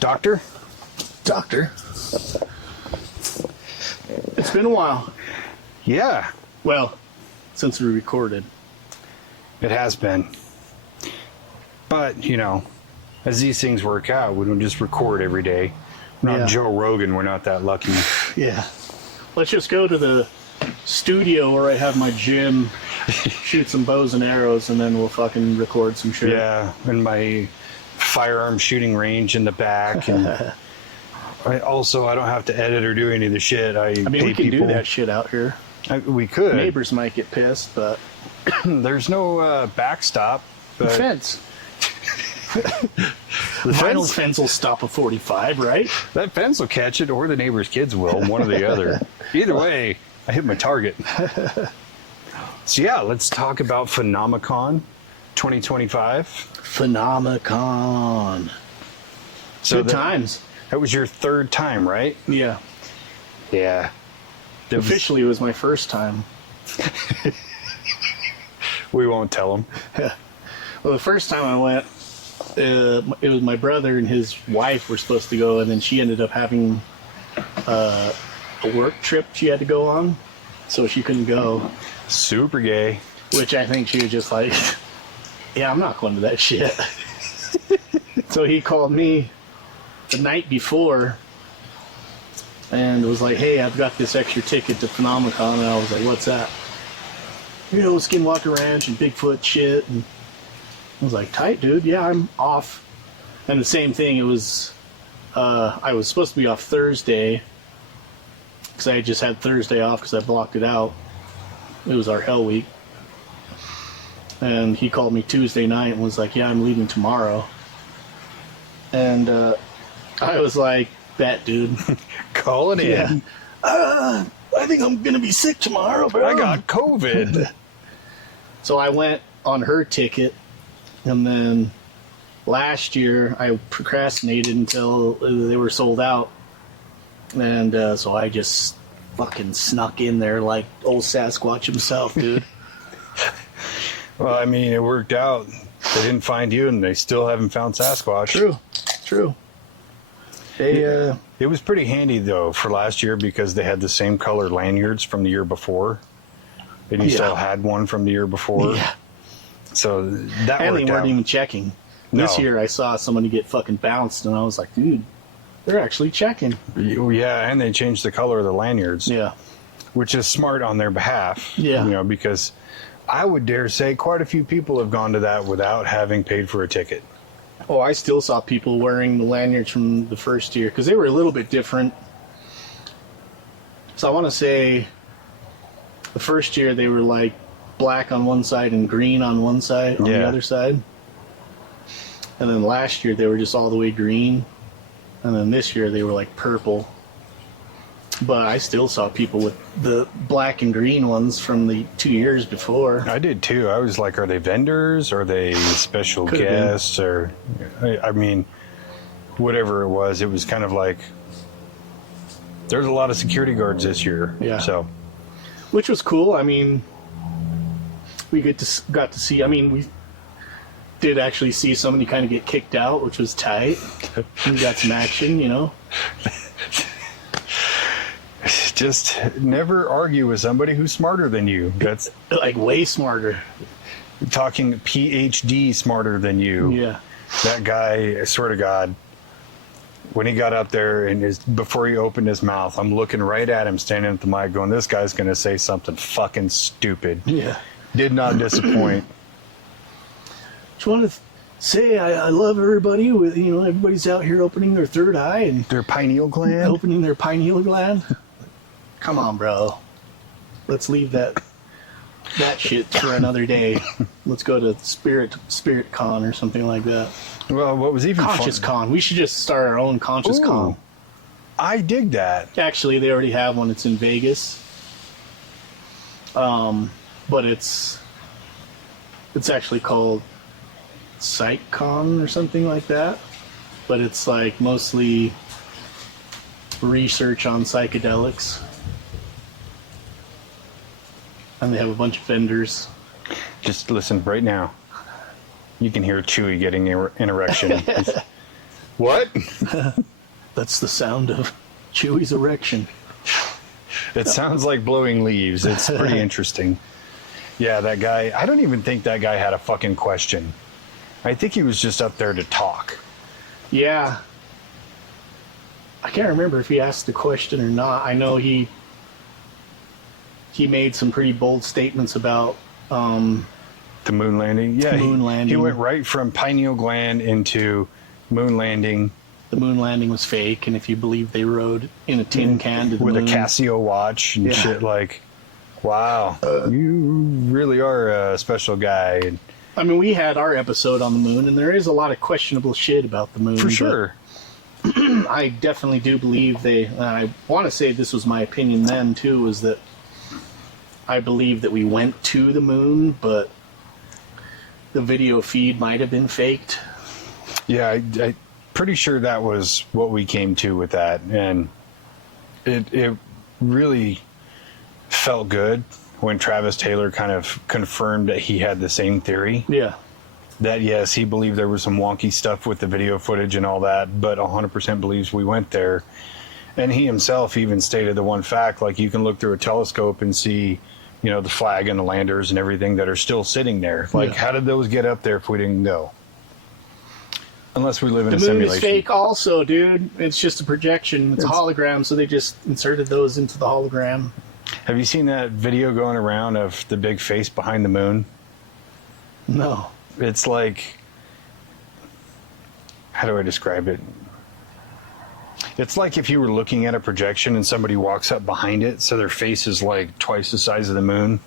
Doctor? Doctor. It's been a while. Yeah, Well, since we recorded. it has been. But, you know, as these things work out, we don't just record every day. We're not Yeah. Joe Rogan, we're not that lucky. Yeah. Let's just go to the studio where I have my gym, shoot some bows and arrows, and then we'll fucking record some shit. Yeah, and my firearm shooting range in the back. And I don't have to edit or do any of the shit. I I mean, we can do that shit out here. We could. Neighbors might get pissed, but... There's no backstop. The But fence. the Vinyl fence, fence will stop a 45, right? that fence will catch it, or the neighbor's kids will, one or the other. Either way, I hit my target. So yeah, let's talk about Phenomecon 2025. Phenomecon. So Good times. That was your third time, right? Yeah. Yeah. Officially, it was my first time. We won't tell them. Well, the first time I went, it was my brother and his wife were supposed to go, and then she ended up having a work trip she had to go on, so she couldn't go. Super gay. Which I think she was just like, yeah, I'm not going to that shit. So he called me the night before and was like, hey, I've got this extra ticket to Phenomecon. And I was like, what's that? You know, Skinwalker Ranch and Bigfoot shit. And I was like, tight, dude. Yeah, I'm off. And the same thing, it was, I was supposed to be off Thursday because I just had Thursday off because I blocked it out. It was our hell week. And he called me Tuesday night and was like, yeah, I'm leaving tomorrow. And I was like, bet, dude. Calling in. Yeah. I think I'm going to be sick tomorrow, bro. I got COVID. So I went on her ticket. And then last year, I procrastinated until they were sold out. And so I just fucking snuck in there like old Sasquatch himself, dude. Well, I mean, it worked out. They didn't find you, and they still haven't found Sasquatch. True. They, It was pretty handy, though, for last year because they had the same color lanyards from the year before. And you still had one from the year before. yeah. So that And worked they weren't out. even checking. No. This year I saw somebody get fucking bounced, and I was like, dude, they're actually checking. Yeah, and they changed the color of the lanyards. Yeah. Which is smart on their behalf. Yeah. You know, because I would dare say quite a few people have gone to that without having paid for a ticket. Oh, I still saw people wearing the lanyards from the first year because they were a little bit different. So I want to say the first year they were like black on one side and green on one side, on the other side. And then last year they were just all the way green. And then this year they were like purple. But I still saw people with the black and green ones from the 2 years before. I did too. I was like, are they vendors? Are they special Could've guests? Or, I mean, whatever it was kind of like, there's a lot of security guards this year. Yeah. So, Which was cool. I mean, we got to see, I mean, we did actually see somebody kind of get kicked out, which was tight. We got some action, you know. just never argue with somebody who's smarter than you. That's Like way smarter. talking PhD smarter than you. Yeah. That guy, I swear to God, when he got up there and before he opened his mouth, I'm looking right at him standing at the mic going, this guy's going to say something fucking stupid. Yeah. Did not disappoint. Just want to say I love everybody with, you know, everybody's out here opening their third eye and Their pineal gland. opening their pineal gland. Come on, bro. Let's leave that shit for another day. Let's go to Spirit Con or something like that. Well, what was even Conscious fun? Con. We should just start our own Conscious Ooh. Con. I dig that. Actually, they already have one. It's in Vegas. But it's actually called PsychCon or something like that. But it's like mostly research on psychedelics. And they have a bunch of vendors. Just listen right now. You can hear Chewy getting an erection. What? That's the sound of Chewy's erection. It sounds like blowing leaves. It's pretty interesting. Yeah, that guy, I don't even think that guy had a fucking question. I think he was just up there to talk. Yeah. I can't remember if he asked the question or not. I know he made some pretty bold statements about the moon landing. Yeah, moon landing. He went right from pineal gland into moon landing. The moon landing was fake, and if you believe they rode in a tin can to the with moon. a Casio watch and shit. Like, wow, you really are a special guy. I mean, we had our episode on the moon, and there is a lot of questionable shit about the moon. For sure. I definitely do believe I want to say this was my opinion then, too, was that I believe that we went to the moon, but the video feed might have been faked. Yeah, I pretty sure that was what we came to with that, and it really felt good when Travis Taylor kind of confirmed that he had the same theory. Yeah. That yes, he believed there was some wonky stuff with the video footage and all that, but 100% believes we went there. And he himself even stated the one fact, like, you can look through a telescope and see, you know, the flag and the landers and everything that are still sitting there. Like, how did those get up there if we didn't go? Unless we live in a simulation. The moon is fake also, dude. It's just a projection. It's a hologram, so they just inserted those into the hologram. Have you seen that video going around of the big face behind the moon? No. It's like, how do I describe it? It's like if you were looking at a projection and somebody walks up behind it, so their face is like twice the size of the moon.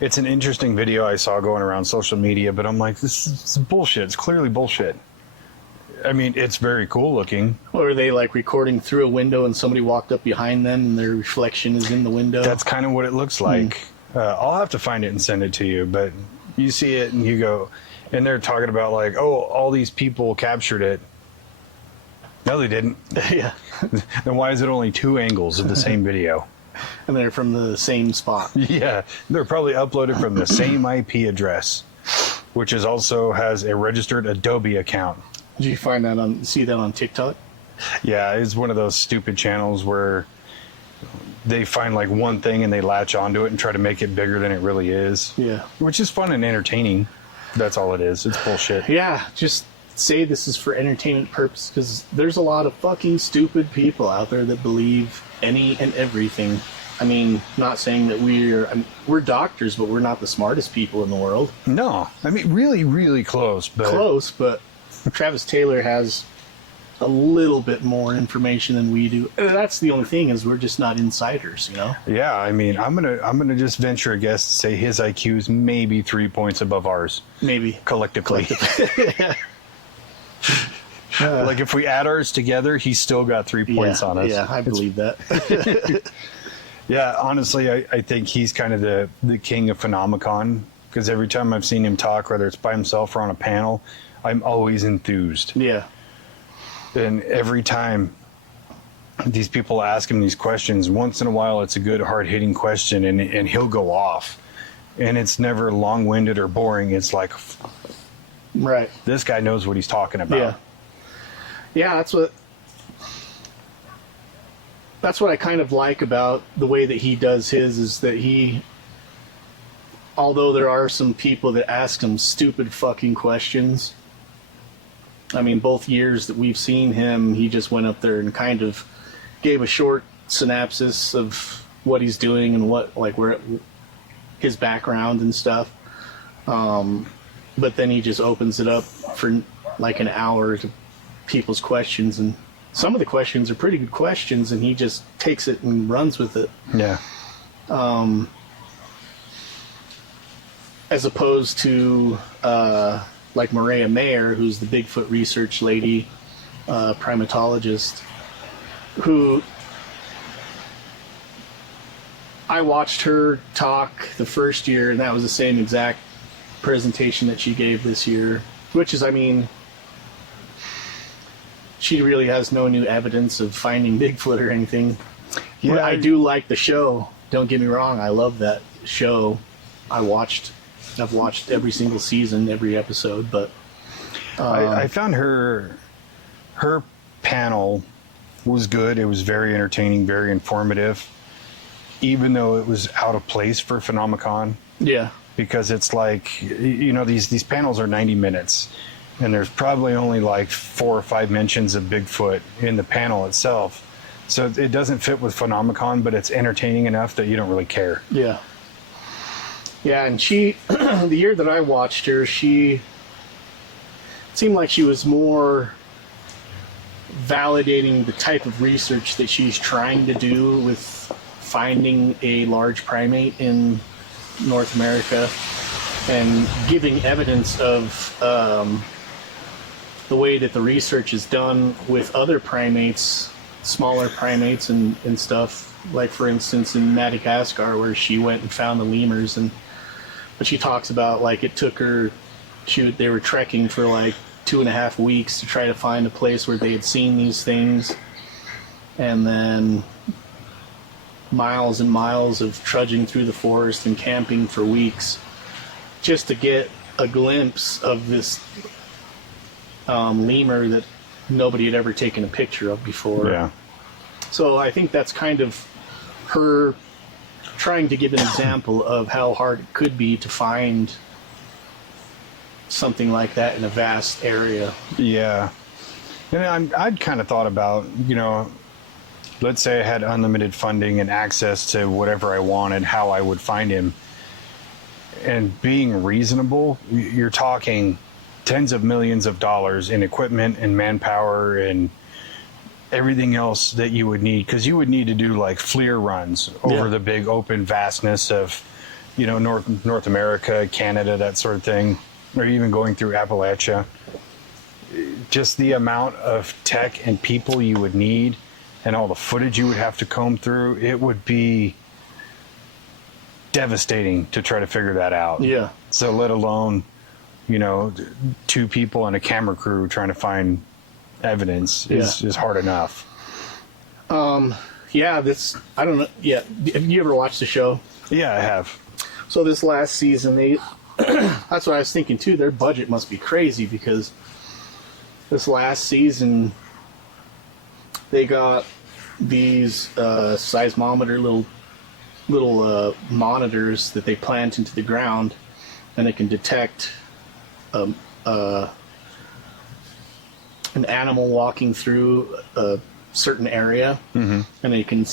It's an interesting video I saw going around social media, but I'm like, this is bullshit. It's clearly bullshit. I mean, it's very cool looking. Or are they like recording through a window and somebody walked up behind them and their reflection is in the window? That's kind of what it looks like. I'll have to find it and send it to you, but you see it and you go, and they're talking about like, oh, all these people captured it. No, they didn't. Yeah. Then why is it only two angles of the same video? And they're from the same spot. Yeah, they're probably uploaded from the same IP address, which is also has a registered Adobe account. Did you see that on TikTok? Yeah, it's one of those stupid channels where they find like one thing and they latch onto it and try to make it bigger than it really is. Yeah. Which is fun and entertaining. That's all it is. It's bullshit. Yeah, just say this is for entertainment purposes, because there's a lot of fucking stupid people out there that believe any and everything. I mean, not saying that we're doctors, but we're not the smartest people in the world. No, I mean, really, really close. But Travis Taylor has a little bit more information than we do. That's the only thing, is we're just not insiders, you know? Yeah, I mean, I'm gonna just venture a guess to say his IQ is maybe 3 points above ours. Maybe. Collectively. Like if we add ours together, he's still got 3 points on us. Yeah, I believe that. Yeah, honestly, I think he's kind of the king of Phenomecon, because every time I've seen him talk, whether it's by himself or on a panel, I'm always enthused. Yeah. And every time these people ask him these questions, once in a while it's a good hard-hitting question, and he'll go off. And it's never long-winded or boring. It's like, right, this guy knows what he's talking about. Yeah. Yeah, that's what I kind of like about the way that he does his, is that although there are some people that ask him stupid fucking questions, I mean, both years that we've seen him, he just went up there and kind of gave a short synopsis of what he's doing and where his background and stuff. But then he just opens it up for like an hour to people's questions, and some of the questions are pretty good questions, and he just takes it and runs with it. Yeah. As opposed to like Maria Mayer, who's the Bigfoot research lady, primatologist, who I watched her talk the first year, and that was the same exact presentation that she gave this year, which is, I mean, she really has no new evidence of finding Bigfoot or anything. Yeah, but I do like the show. Don't get me wrong, I love that show. I've watched every single season, every episode, but I found her panel was good. It was very entertaining, very informative, even though it was out of place for Phenomecon. Yeah. Because it's like, you know, these panels are 90 minutes, and there's probably only like 4 or 5 mentions of Bigfoot in the panel itself. So it doesn't fit with Phenomecon, but it's entertaining enough that you don't really care. Yeah. Yeah, and she, the year that I watched her, she seemed like she was more validating the type of research that she's trying to do with finding a large primate in North America and giving evidence of the way that the research is done with other primates, smaller primates and stuff. Like, for instance, in Madagascar, where she went and found the lemurs, but she talks about, like, it took her, they were trekking for like 2.5 weeks to try to find a place where they had seen these things, and then miles and miles of trudging through the forest and camping for weeks just to get a glimpse of this lemur that nobody had ever taken a picture of before. Yeah. So I think that's kind of her trying to give an example of how hard it could be to find something like that in a vast area. Yeah. And I'd kind of thought about, you know, let's say I had unlimited funding and access to whatever I wanted, how I would find him. And being reasonable, you're talking tens of millions of dollars in equipment and manpower and everything else that you would need, because you would need to do like FLIR runs over the big open vastness of, you know, North America, Canada, that sort of thing, or even going through Appalachia. Just the amount of tech and people you would need and all the footage you would have to comb through, it would be devastating to try to figure that out. Yeah. So let alone, you know, 2 people and a camera crew trying to find evidence is hard enough. Yeah, I don't know. Yeah. Have you ever watched the show? Yeah, I have. So this last season, that's what I was thinking too. Their budget must be crazy, because this last season they got these seismometer little monitors that they plant into the ground, and they can detect an animal walking through a certain area, and they can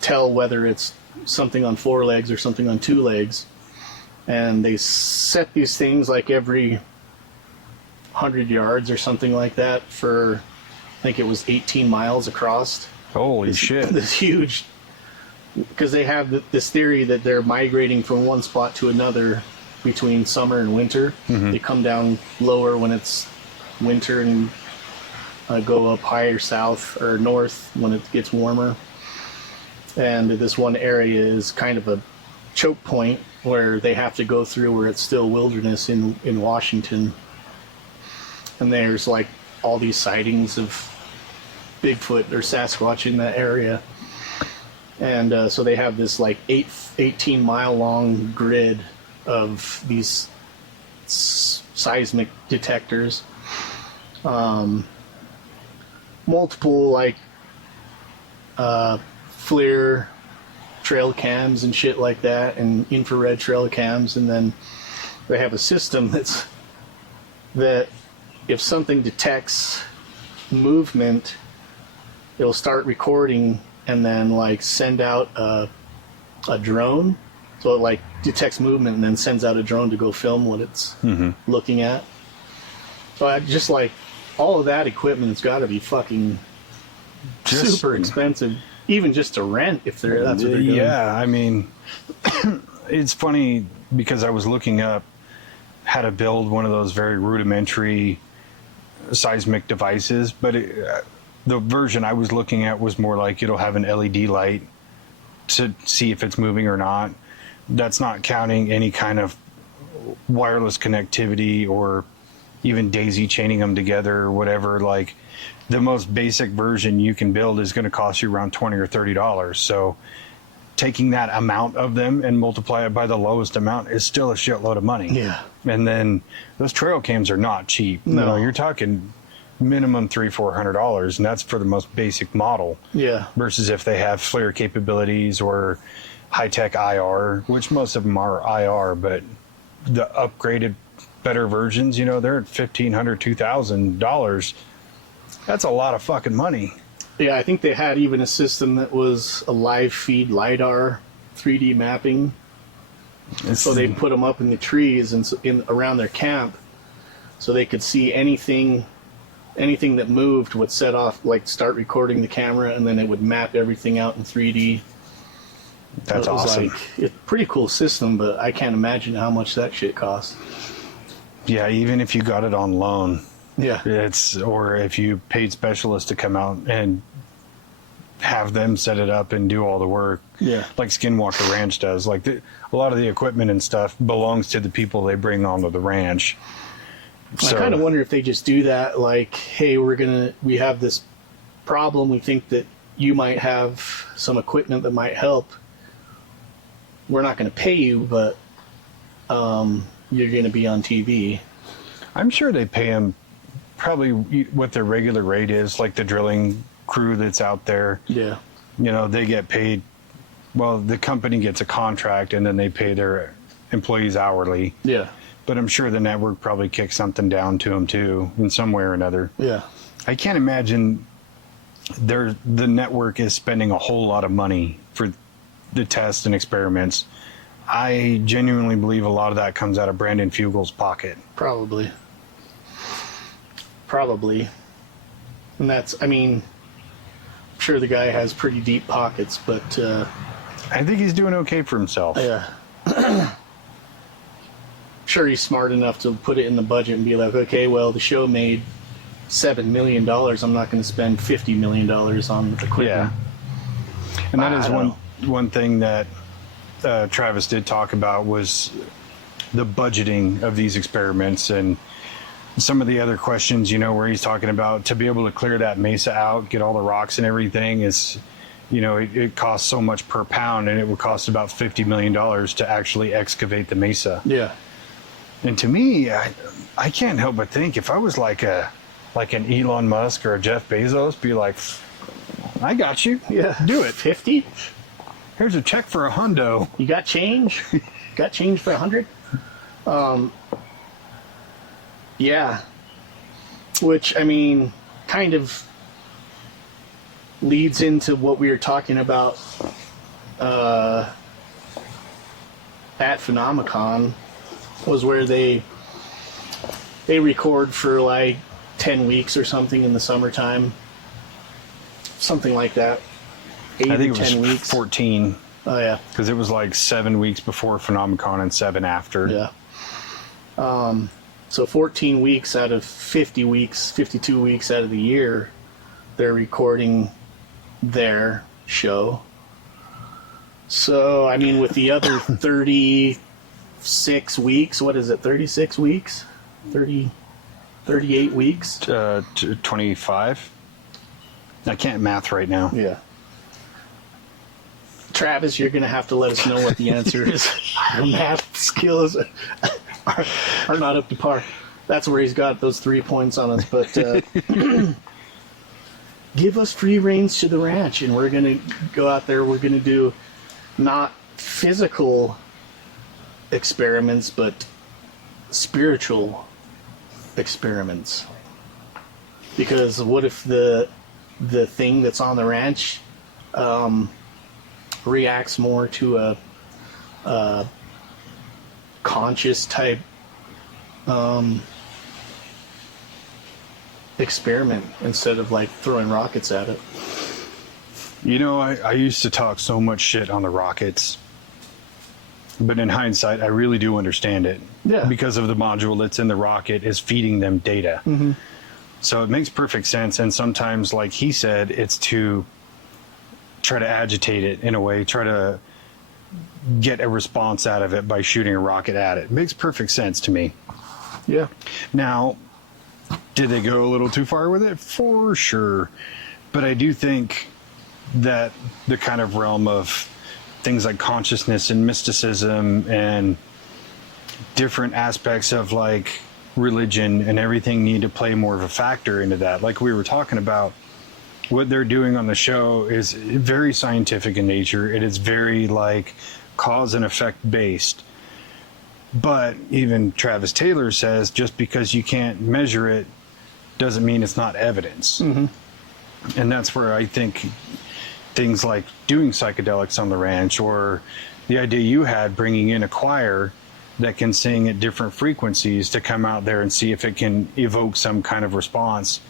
tell whether it's something on 4 legs or something on 2 legs. And they set these things like every 100 yards or something like that for, I think it was 18 miles across. Holy shit. This huge, because they have this theory that they're migrating from one spot to another between summer and winter. They come down lower when it's winter and go up higher south or north when it gets warmer. And this one area is kind of a choke point where they have to go through, where it's still wilderness in Washington. And there's like all these sightings of Bigfoot or Sasquatch in that area. And so they have this like 18-mile long grid of these seismic detectors. Multiple like FLIR trail cams and shit like that, and infrared trail cams. And then they have a system that if something detects movement, it'll start recording and then like send out a drone. So it like detects movement and then sends out a drone to go film what it's looking at. So I just like, all of that equipment has got to be fucking super expensive, even just to rent, if that's what they're doing. Yeah, I mean, it's funny because I was looking up how to build one of those very rudimentary seismic devices, but the version I was looking at was more like it'll have an LED light to see if it's moving or not. That's not counting any kind of wireless connectivity or even daisy chaining them together or whatever. Like, the most basic version you can build is going to cost you around $20 or $30. So taking that amount of them and multiply it by the lowest amount is still a shitload of money. Yeah. And then those trail cams are not cheap. No. You know, you're talking minimum $300-400, and that's for the most basic model. Yeah. Versus if they have flare capabilities or high-tech IR, which most of them are IR, but the upgraded better versions, you know, they're at $1,500-2,000. That's a lot of fucking money. Yeah, I think they had even a system that was a live feed LiDAR 3D mapping. So they put them up in the trees and around their camp, so they could see anything that moved would set off, like start recording the camera, and then it would map everything out in 3D. That's awesome. Like, it's a pretty cool system, but I can't imagine how much that shit costs. Yeah, even if you got it on loan. Yeah. Or if you paid specialists to come out and have them set it up and do all the work. Yeah. Like Skinwalker Ranch does. Like a lot of the equipment and stuff belongs to the people they bring onto the ranch. I kind of wonder if they just do that, like, hey, we have this problem. We think that you might have some equipment that might help. We're not going to pay you, but you're going to be on TV. I'm sure they pay them probably what their regular rate is, like the drilling crew that's out there. Yeah. You know, they get paid. Well, the company gets a contract and then they pay their employees hourly. Yeah. But I'm sure the network probably kicks something down to them too, in some way or another. Yeah. I can't imagine the network is spending a whole lot of money for the tests and experiments. I genuinely believe a lot of that comes out of Brandon Fugel's pocket. Probably. And that's, I mean, I'm sure the guy has pretty deep pockets, but I think he's doing okay for himself. yeah. Sure, he's smart enough to put it in the budget and be like, okay, well, the show made $7 million. I'm not going to spend $50 million on equipment. Yeah. And that is one thing that Travis did talk about was the budgeting of these experiments and some of the other questions, you know, where he's talking about to be able to clear that mesa out, get all the rocks and everything is, you know, it costs so much per pound, and it would cost about $50 million to actually excavate the mesa. Yeah. And to me, I can't help but think if I was like an Elon Musk or a Jeff Bezos, be like, I got you. Yeah. Do it. 50? Here's a check for $100. You got change? Got change for 100? Yeah. Which, I mean, kind of leads into what we were talking about at Phenomecon, was where they record for like 10 weeks or something in the summertime. Something like that. 8 I think or it 10 was weeks. 14. Oh, yeah. Because it was like 7 weeks before Phenomecon and 7 after. Yeah. So 14 weeks out of 50 weeks, 52 weeks out of the year, they're recording their show. So, I mean, with the other 36 weeks, what is it, 36 weeks? 38 weeks? 25. I can't math right now. Yeah. Travis, you're going to have to let us know what the answer is. Our math skills are not up to par. That's where he's got those 3 points on us. But give us free reins to the ranch, and we're going to go out there. We're going to do not physical experiments, but spiritual experiments. Because what if the thing that's on the ranch reacts more to a conscious type experiment instead of like throwing rockets at it? You know, I used to talk so much shit on the rockets, but in hindsight, I really do understand it. Yeah. Because of the module that's in the rocket is feeding them data. Mm-hmm. So it makes perfect sense. And sometimes, like he said, it's to try to agitate it in a way, try to get a response out of it by shooting a rocket at it. It makes perfect sense to me. Yeah. Now, did they go a little too far with it? For sure. But I do think that the kind of realm of things like consciousness and mysticism and different aspects of like religion and everything need to play more of a factor into that. Like we were talking about, what they're doing on the show is very scientific in nature. It is very like cause and effect based. But even Travis Taylor says just because you can't measure it doesn't mean it's not evidence. Mm-hmm. And that's where I think things like doing psychedelics on the ranch, or the idea you had bringing in a choir that can sing at different frequencies to come out there and see if it can evoke some kind of response.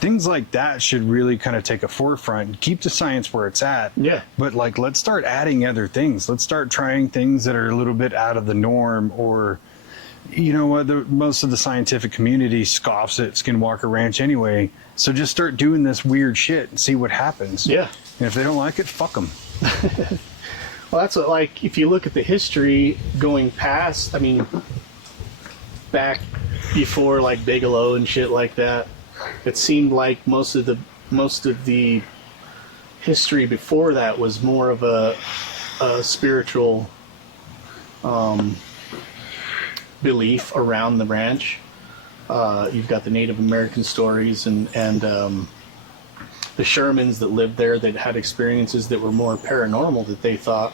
Things like that should really kind of take a forefront, keep the science where it's at. Yeah. But like, let's start adding other things. Let's start trying things that are a little bit out of the norm, or, you know what, most of the scientific community scoffs at Skinwalker Ranch anyway. So just start doing this weird shit and see what happens. Yeah. And if they don't like it, fuck them. Well, that's what, like, if you look at the history going past, I mean, back before like Bigelow and shit like that, it seemed like most of the history before that was more of a spiritual belief around the ranch. You've got the Native American stories and the Shermans that lived there that had experiences that were more paranormal that they thought.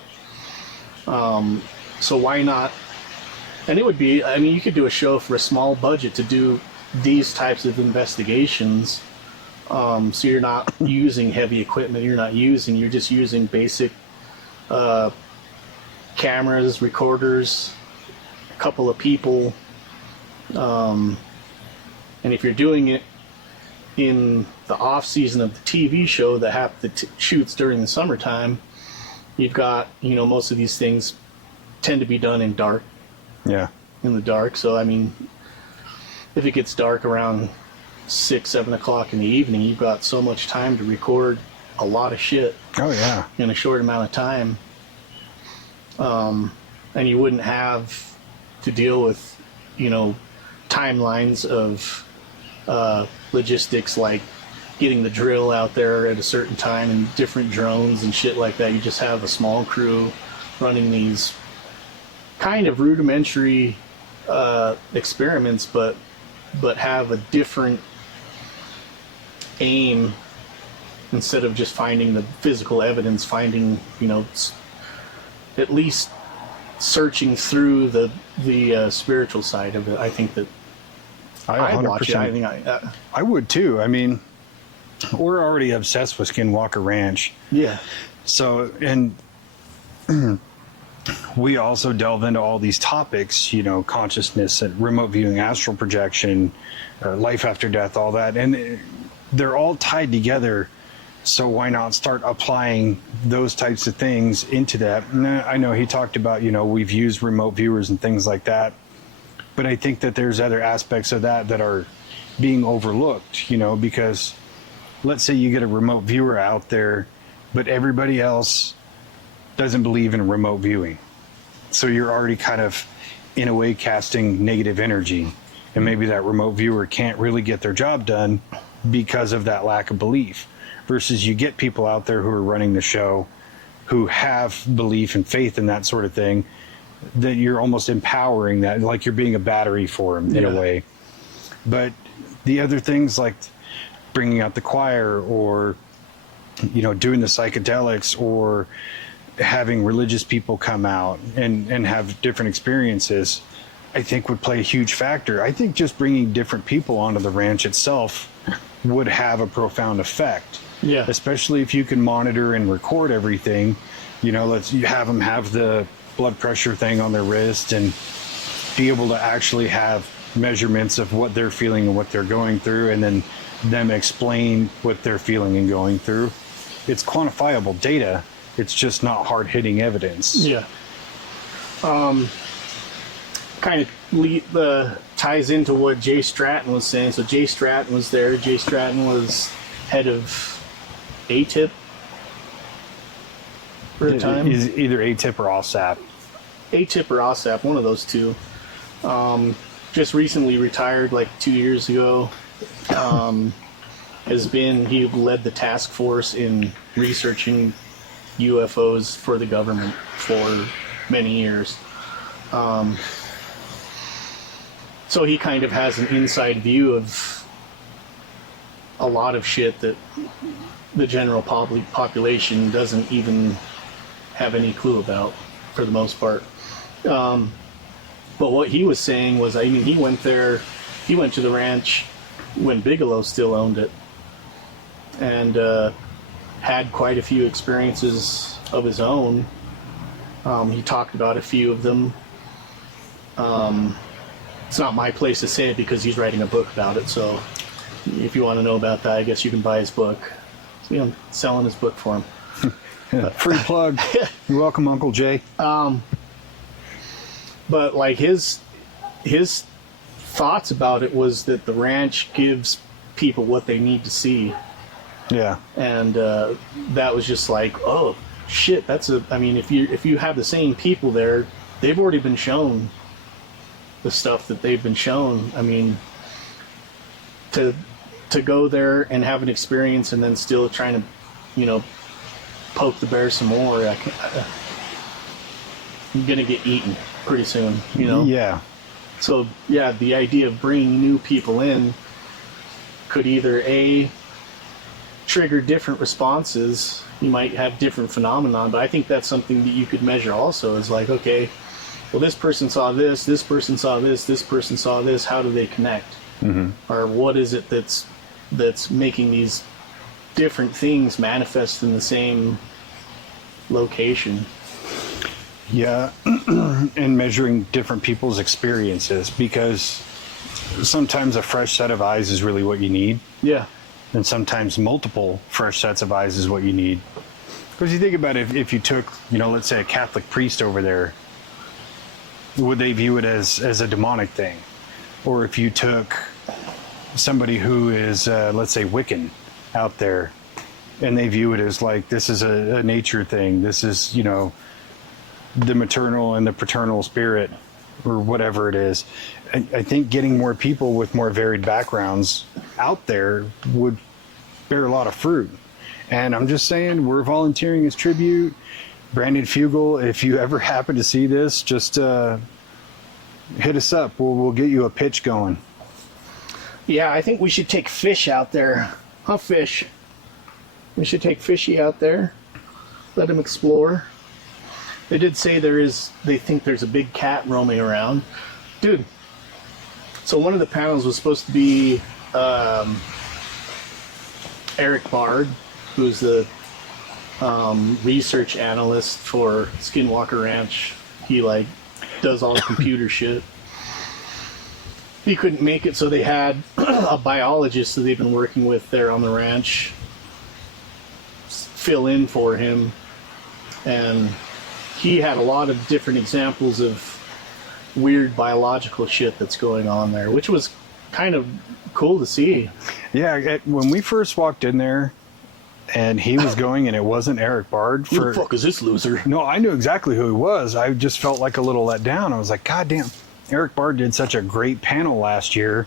So why not? And it would be, I mean, you could do a show for a small budget to do these types of investigations. So you're not using heavy equipment. You're just using basic cameras, recorders, a couple of people. And if you're doing it in the off season of the TV show that shoots during the summertime, you've got, most of these things tend to be done in dark. Yeah. In the dark. So, I mean, if it gets dark around 6, 7 o'clock in the evening, you've got so much time to record a lot of shit. Oh, yeah. In a short amount of time. And you wouldn't have to deal with, timelines of logistics like getting the drill out there at a certain time and different drones and shit like that. You just have a small crew running these kind of rudimentary experiments, but have a different aim. Instead of just finding the physical evidence, finding, at least searching through the spiritual side of it. I think that I'd watch it. I think I would too. I mean, we're already obsessed with Skinwalker Ranch. Yeah. So, and we also delve into all these topics, consciousness and remote viewing, astral projection, life after death, all that. And they're all tied together. So why not start applying those types of things into that? And I know he talked about, we've used remote viewers and things like that. But I think that there's other aspects of that are being overlooked, because let's say you get a remote viewer out there, but everybody else doesn't believe in remote viewing. So you're already kind of, in a way, casting negative energy. And maybe that remote viewer can't really get their job done because of that lack of belief. Versus you get people out there who are running the show who have belief and faith in that sort of thing, that you're almost empowering that, like you're being a battery for them in a way. But the other things like bringing out the choir or, doing the psychedelics or having religious people come out and have different experiences, I think would play a huge factor. I think just bringing different people onto the ranch itself would have a profound effect. Yeah. Especially if you can monitor and record everything. Let's have them have the blood pressure thing on their wrist and be able to actually have measurements of what they're feeling and what they're going through, and then them explain what they're feeling and going through. It's quantifiable data. It's just not hard-hitting evidence. Yeah. Kind of ties into what Jay Stratton was saying. So Jay Stratton was there. Jay Stratton was head of ATIP for a time. He's either ATIP or OSAP. ATIP or OSAP, one of those two. Just recently retired, like 2 years ago. He led the task force in researching UFOs for the government for many years. So he kind of has an inside view of a lot of shit that the general population doesn't even have any clue about, for the most part. But what he was saying was, I mean, he went to the ranch when Bigelow still owned it, and had quite a few experiences of his own. He talked about a few of them. It's not my place to say it because he's writing a book about it, so if you want to know about that, I guess you can buy his book. So, I'm selling his book for him. Free plug. You're welcome, Uncle Jay. But like his thoughts about it was that the ranch gives people what they need to see. Yeah. And that was just like, oh shit, I mean, if you have the same people there, they've already been shown the stuff that they've been shown. I mean, to go there and have an experience and then still trying to, poke the bear some more, I'm gonna get eaten pretty soon, Yeah. So yeah, the idea of bringing new people in could either trigger different responses. You might have different phenomenon, but I think that's something that you could measure also. Is like, okay, well, this person saw this person saw this person saw this. How do they connect? Mm-hmm. Or what is it that's making these different things manifest in the same location? Yeah, and measuring different people's experiences, because sometimes a fresh set of eyes is really what you need. Yeah. And sometimes multiple fresh sets of eyes is what you need. Because you think about it, if you took, let's say a Catholic priest over there, would they view it as a demonic thing? Or if you took somebody who is, let's say, Wiccan out there, and they view it as like, this is a nature thing, this is, the maternal and the paternal spirit, or whatever it is. I think getting more people with more varied backgrounds out there would bear a lot of fruit. And I'm just saying, we're volunteering as tribute. Brandon Fugel, if you ever happen to see this, just hit us up. We'll get you a pitch going. Yeah, I think we should take Fish out there. Huh, Fish? We should take Fishy out there. Let him explore. They did say they think there's a big cat roaming around. Dude, so one of the panels was supposed to be Eric Bard, who's the research analyst for Skinwalker Ranch. He does all the computer shit. He couldn't make it, so they had a biologist that they've been working with there on the ranch fill in for him, and he had a lot of different examples of weird biological shit that's going on there, which was kind of cool to see. Yeah, when we first walked in there and he was going and it wasn't Eric Bard. Who the fuck is this loser? No, I knew exactly who he was. I just felt like a little let down. I was like, God damn, Eric Bard did such a great panel last year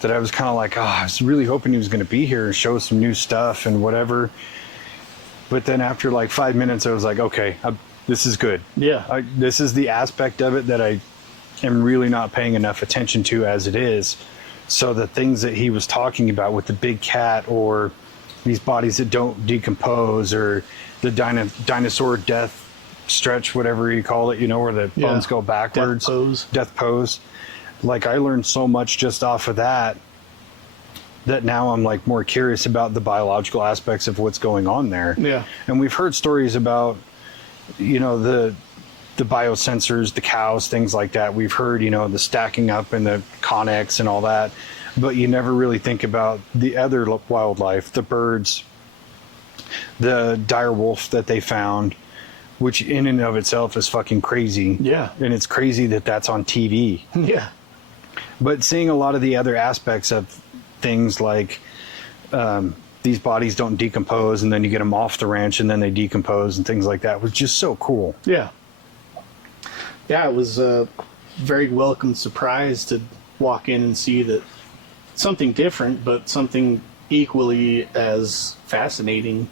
that I was kind of like, I was really hoping he was going to be here and show some new stuff and whatever. But then after 5 minutes, I was like, okay, this is good. Yeah. This is the aspect of it that I am really not paying enough attention to as it is. So the things that he was talking about with the big cat, or these bodies that don't decompose, or the dinosaur death stretch, whatever you call it, where the bones go backwards. Death pose. I learned so much just off of that now I'm more curious about the biological aspects of what's going on there. Yeah. And we've heard stories about, the biosensors, the cows, things like that. We've heard, the stacking up and the Connex and all that, but you never really think about the other wildlife, the birds, the dire wolf that they found, which in and of itself is fucking crazy. Yeah. And it's crazy that that's on TV. Yeah. But seeing a lot of the other aspects of things these bodies don't decompose, and then you get them off the ranch and then they decompose and things like that was just so cool. Yeah. Yeah, it was a very welcome surprise to walk in and see that something different, but something equally as fascinating.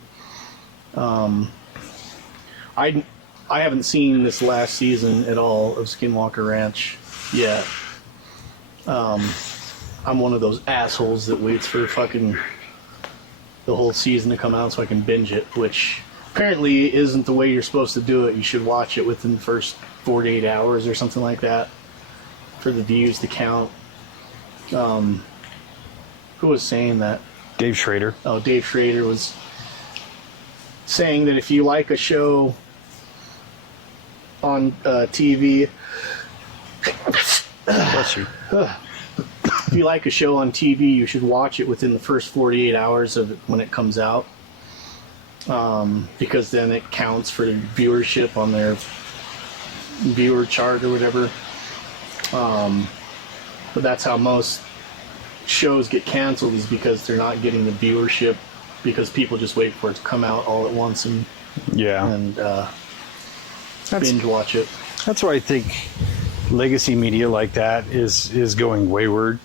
I haven't seen this last season at all of Skinwalker Ranch yet. I'm one of those assholes that waits for fucking the whole season to come out so I can binge it, which apparently isn't the way you're supposed to do it. You should watch it within the first 48 hours or something like that for the views to count. Who was saying that? Dave Schrader. Oh, Dave Schrader was saying that if you like a show on TV, Bless you. if you like a show on TV, you should watch it within the first 48 hours of it when it comes out, because then it counts for viewership on their viewer chart or whatever. But that's how most shows get canceled, is because they're not getting the viewership, because people just wait for it to come out all at once and binge watch it. That's why I think legacy media like that is going wayward,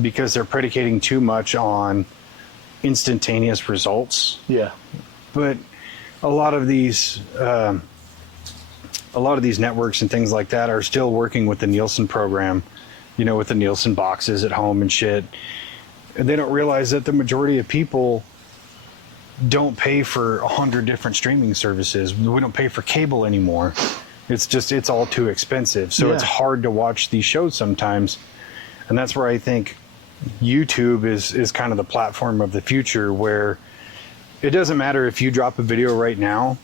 because they're predicating too much on instantaneous results. Yeah. But a lot of these networks and things like that are still working with the Nielsen program, you know, with the Nielsen boxes at home and shit. And they don't realize that the majority of people don't pay for 100 different streaming services. We don't pay for cable anymore. It's all too expensive. So it's hard to watch these shows sometimes. And that's where I think YouTube is kind of the platform of the future, where it doesn't matter if you drop a video right now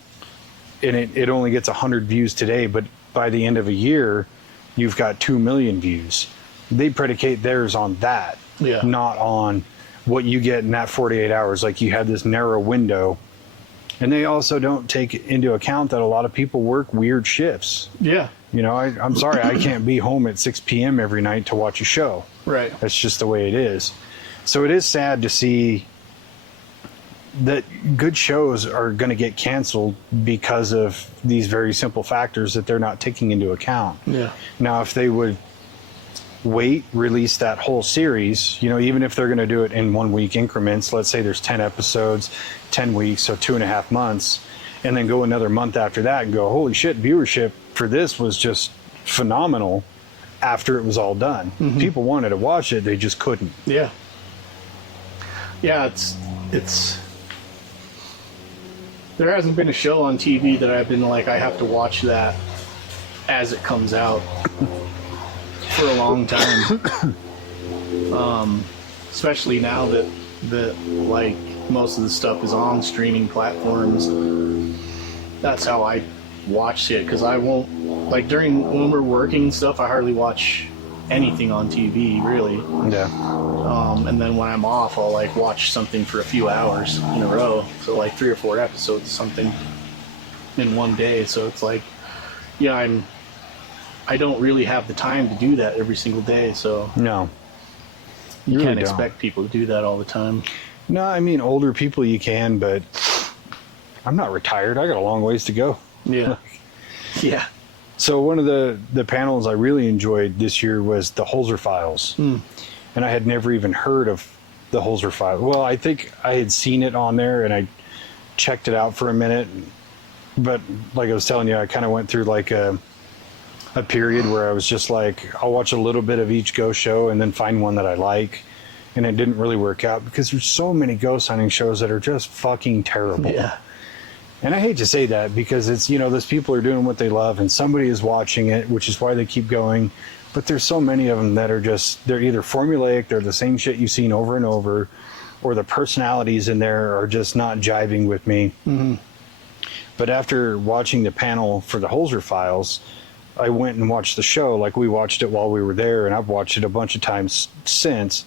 and it only gets 100 views today, but by the end of a year, you've got 2 million views. They predicate theirs on that, not on what you get in that 48 hours. Like, you had this narrow window. And they also don't take into account that a lot of people work weird shifts. Yeah. You know, I'm sorry, I can't be home at 6 p.m. every night to watch a show. Right. That's just the way it is. So it is sad to see that good shows are going to get canceled because of these very simple factors that they're not taking into account. Yeah. Now, if they would release that whole series, you know, even if they're going to do it in 1 week increments, let's say there's 10 episodes, 10 weeks, so 2.5 months, and then go another month after that and go, holy shit, viewership for this was just phenomenal after it was all done. Mm-hmm. People wanted to watch it, they just couldn't. Yeah. Yeah, it's there hasn't been a show on TV that I've been like, I have to watch that as it comes out for a long time. Especially now that like most of the stuff is on streaming platforms. That's how I watch it, because I won't, like, when we're working and stuff, I hardly watch anything on TV, really. Yeah. And then when I'm off, I'll like watch something for a few hours in a row, so like 3 or 4 episodes of something in one day. So it's like, yeah, I don't really have the time to do that every single day. So no, you really can't expect people to do that all the time. No, I mean, older people you can, but I'm not retired. I got a long ways to go. Yeah. Yeah. So one of the panels I really enjoyed this year was the Holzer Files. And I had never even heard of the Holzer Files. Well, I think I had seen it on there and I checked it out for a minute. But like I was telling you, I kind of went through like a period where I was just like, I'll watch a little bit of each ghost show and then find one that I like. And it didn't really work out because there's so many ghost hunting shows that are just fucking terrible. Yeah. And I hate to say that because it's, you know, those people are doing what they love and somebody is watching it, which is why they keep going. But there's so many of them that are just, they're either formulaic, they're the same shit you've seen over and over, or the personalities in there are just not jiving with me. Mm-hmm. But after watching the panel for the Holzer Files, I went and watched the show. Like, we watched it while we were there, and I've watched it a bunch of times since.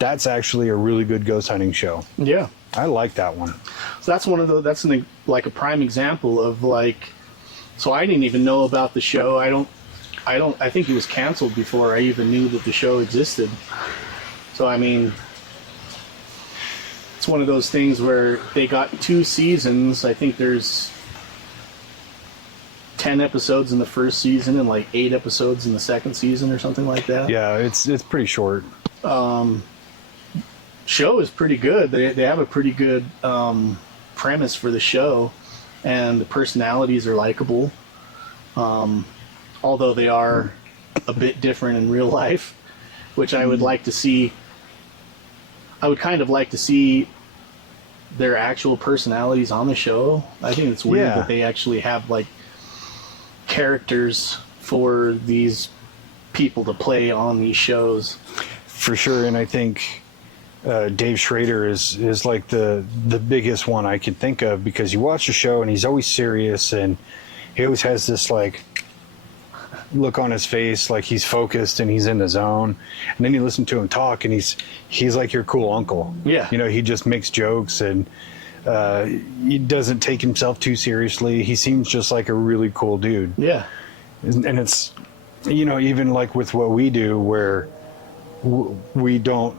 That's actually a really good ghost hunting show. Yeah. I like that one. So that's one of the, like a prime example of like, so I didn't even know about the show. I think it was canceled before I even knew that the show existed. So, I mean, it's one of those things where they got 2 seasons. I think there's 10 episodes in the first season and like 8 episodes in the second season or something like that. Yeah, it's pretty short. Show is pretty good. They have a pretty good premise for the show. and the personalities are likable. Although they are a bit different in real life, which I would like to see. I would kind of like to see their actual personalities on the show. I think it's weird that they actually have like characters for these people to play on these shows. For sure, and I think Dave Schrader is like the biggest one I can think of, because you watch the show and he's always serious and he always has this like look on his face like he's focused and he's in the zone, and then you listen to him talk and he's like your cool uncle. He just makes jokes and he doesn't take himself too seriously. He seems just like a really cool dude. And it's even like with what we do, where we don't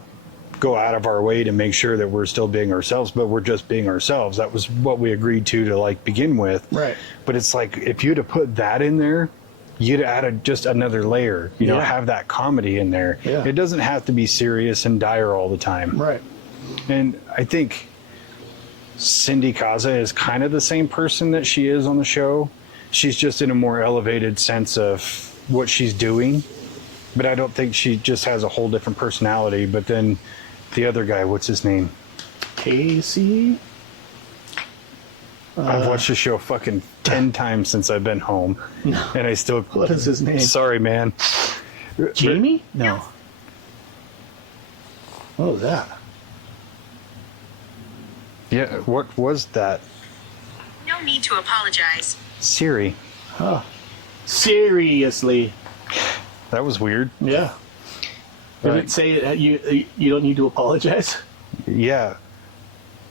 go out of our way to make sure that we're still being ourselves, but we're just being ourselves. That was what we agreed to like begin with. Right. But it's like, if you'd have put that in there, you'd add just another layer, have that comedy in there. It doesn't have to be serious and dire all the time. Right. And I think Cindy Kaza is kind of the same person that she is on the show. She's just in a more elevated sense of what she's doing. But I don't think she just has a whole different personality. But then the other guy, what's his name? Casey? I've watched the show fucking 10 times since I've been home. No. And I still... What is his name? Sorry, man. Jamie? No. What was that? Yeah, what was that? No need to apologize. Siri. Huh. Seriously. That was weird. Yeah. Did it say you don't need to apologize? Yeah.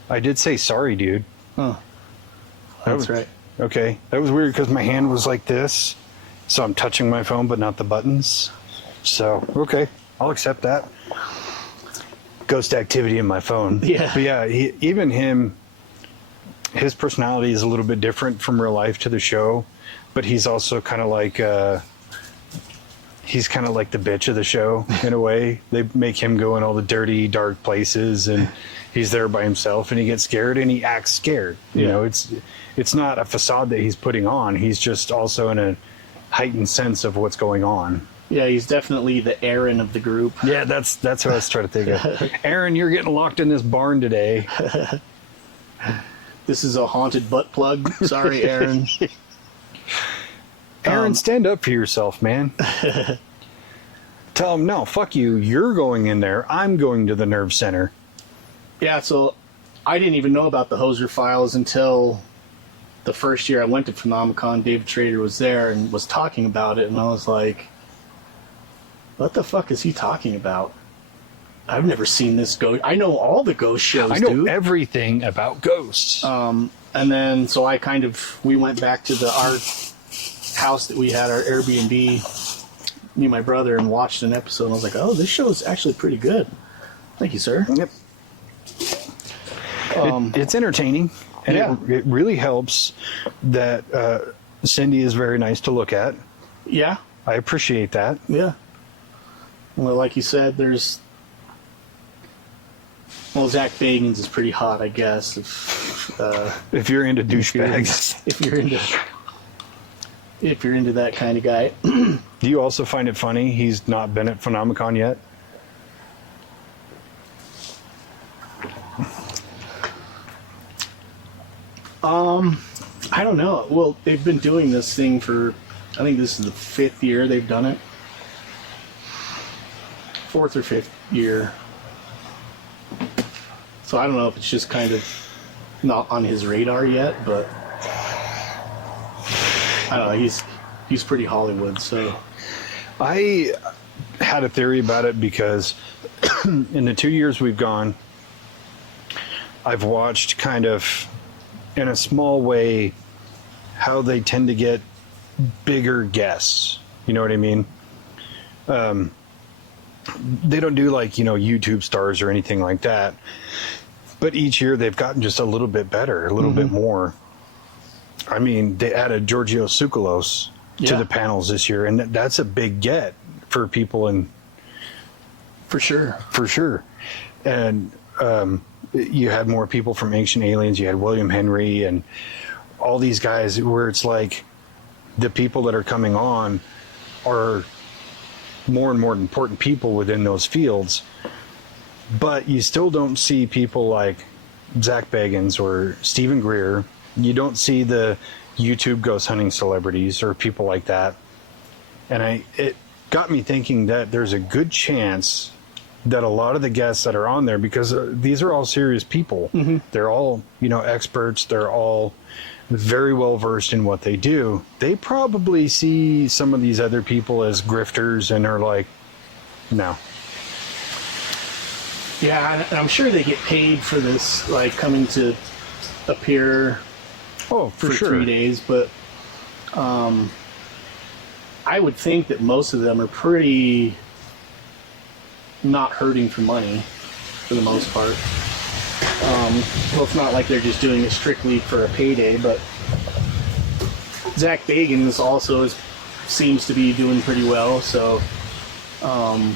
I did say sorry, dude. Huh. That's right. Okay. That was weird because my hand was like this. So I'm touching my phone, but not the buttons. So, okay. I'll accept that. Ghost activity in my phone. Yeah. But yeah, even him, his personality is a little bit different from real life to the show. But he's also kind of like... he's kind of like the bitch of the show in a way. They make him go in all the dirty, dark places, and he's there by himself, and he gets scared, and he acts scared. You know, it's not a facade that he's putting on. He's just also in a heightened sense of what's going on. Yeah, he's definitely the Aaron of the group. Yeah, that's what I was trying to think of. Aaron, you're getting locked in this barn today. This is a haunted butt plug. Sorry, Aaron. Aaron, stand up for yourself, man. Tell him, no, fuck you. You're going in there. I'm going to the nerve center. Yeah, so I didn't even know about the Hoser files until the first year I went to Phenomecon. David Trader was there and was talking about it, and I was like, what the fuck is he talking about? I've never seen this ghost. I know all the ghost shows, I know dude. everything about ghosts. And then, so we went back to our house that we had, our Airbnb, me and my brother, and watched an episode, and I was like, oh, this show is actually pretty good. Thank you, sir. Yep. It's entertaining, and it really helps that Cindy is very nice to look at. Yeah. I appreciate that. Yeah. Well, like you said, Zach Bagans is pretty hot, I guess. If you're into douchebags. If you're into that kind of guy. Do you also find it funny he's not been at Phenomecon yet? I don't know. Well, they've been doing this thing for, I think this is the 5th year they've done it. 4th or 5th year. So I don't know if it's just kind of not on his radar yet, but I don't know. He's pretty Hollywood, so. I had a theory about it because in the 2 years we've gone, I've watched kind of in a small way how they tend to get bigger guests. You know what I mean? They don't do like, YouTube stars or anything like that. But each year they've gotten just a little bit better, a little bit more. I mean, they added Giorgio Tsoukalos to the panels this year, and that's a big get for people. And for sure. And you had more people from Ancient Aliens. You had William Henry, and all these guys where it's like the people that are coming on are more and more important people within those fields, but you still don't see people like Zach Bagans or Stephen Greer. You don't see the YouTube ghost hunting celebrities or people like that. And it got me thinking that there's a good chance that a lot of the guests that are on there, because these are all serious people, they're all, experts, they're all very well versed in what they do. They probably see some of these other people as grifters and are like, no. Yeah, and I'm sure they get paid for this, like coming to appear Oh, for sure. 3 days, but I would think that most of them are pretty not hurting for money for the most part. Well, it's not like they're just doing it strictly for a payday, but Zach Bagans also seems to be doing pretty well, so I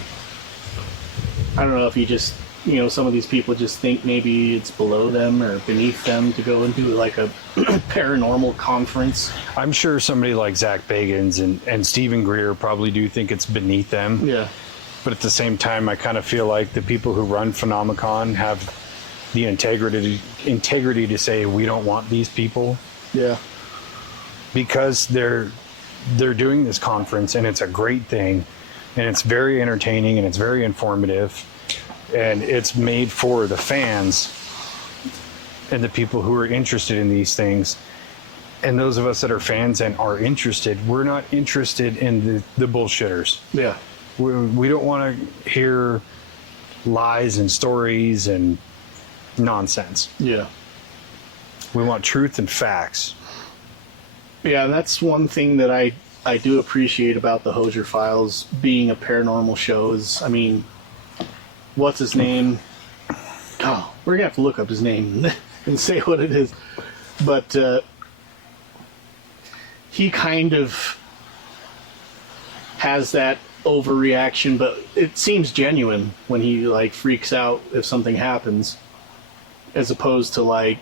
don't know if you just, some of these people just think maybe it's below them or beneath them to go and do like a paranormal conference. I'm sure somebody like Zach Bagans and Stephen Greer probably do think it's beneath them. Yeah. But at the same time, I kind of feel like the people who run Phenomecon have the integrity to say we don't want these people. Yeah. Because they're doing this conference and it's a great thing and it's very entertaining and it's very informative and it's made for the fans and the people who are interested in these things. And those of us that are fans and are interested, we're not interested in the bullshitters. Yeah. We don't want to hear lies and stories and nonsense. Yeah. We want truth and facts. Yeah, that's one thing that I do appreciate about the Hosier Files being a paranormal show is, I mean, what's his name? Oh, we're going to have to look up his name and say what it is. But he kind of has that overreaction, but it seems genuine when he like freaks out if something happens, as opposed to like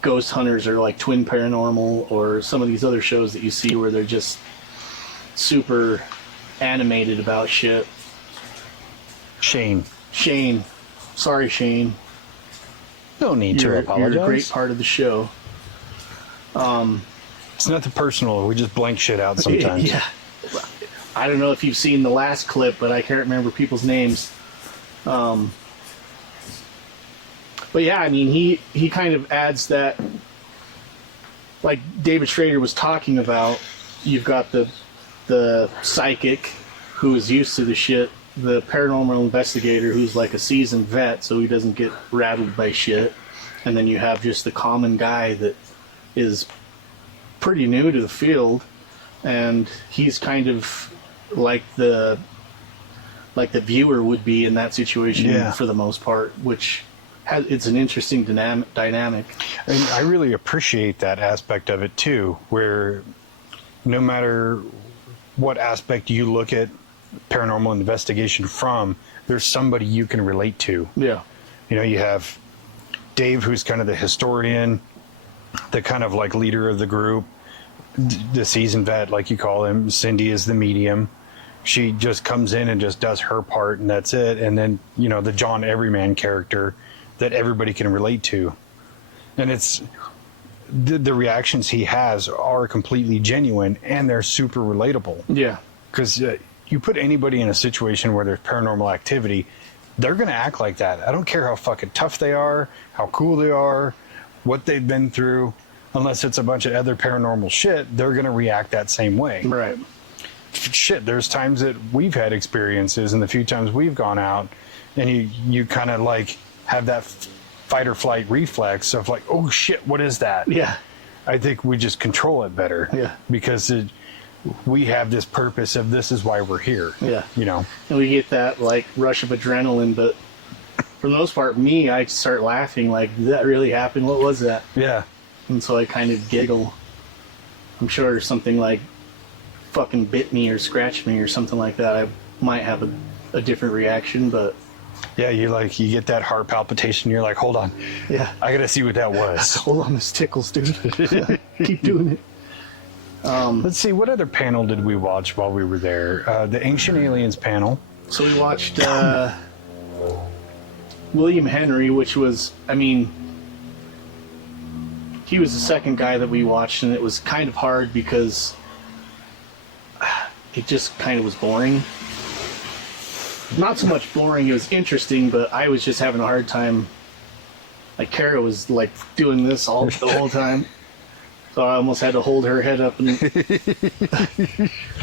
Ghost Hunters or like Twin Paranormal or some of these other shows that you see where they're just super animated about shit. Shane. Sorry, Shane. No need to apologize. You're a great part of the show. It's nothing personal. We just blank shit out sometimes. Yeah. I don't know if you've seen the last clip, but I can't remember people's names. But yeah, I mean, he kind of adds that, like David Schrader was talking about, you've got the psychic who is used to the shit, the paranormal investigator who's like a seasoned vet so he doesn't get rattled by shit, and then you have just the common guy that is pretty new to the field, and he's kind of like the viewer would be in that situation for the most part, which it's an interesting dynamic. And I really appreciate that aspect of it too, where no matter what aspect you look at paranormal investigation from, there's somebody you can relate to. Yeah. You have Dave, who's kind of the historian, the kind of like leader of the group, the seasoned vet, like you call him. Cindy is the medium. She just comes in and just does her part, and that's it. And then, the John Everyman character that everybody can relate to. And it's the reactions he has are completely genuine, and they're super relatable. Yeah. Because you put anybody in a situation where there's paranormal activity, they're going to act like that. I don't care how fucking tough they are, how cool they are, what they've been through. Unless it's a bunch of other paranormal shit, they're going to react that same way. Right. Shit, there's times that we've had experiences, and the few times we've gone out, and you kind of like have that fight or flight reflex of like, oh shit, what is that? Yeah. I think we just control it better. Yeah. Because we have this purpose of this is why we're here. Yeah. And we get that like rush of adrenaline, but for the most part, I start laughing like, did that really happen? What was that? Yeah. And so I kind of giggle. I'm sure something like fucking bit me or scratched me or something like that, I might have a different reaction, but Yeah, you get that heart palpitation. You're like, hold on. Yeah. I got to see what that was. Hold on, this tickles, dude. Keep doing it. Let's see, what other panel did we watch while we were there? The Ancient Aliens panel. So we watched William Henry, which was, I mean, he was the second guy that we watched, and it was kind of hard because it just kind of was boring. Not so much boring, it was interesting, but I was just having a hard time. Like, Kara was, like, doing this the whole time. So I almost had to hold her head up and...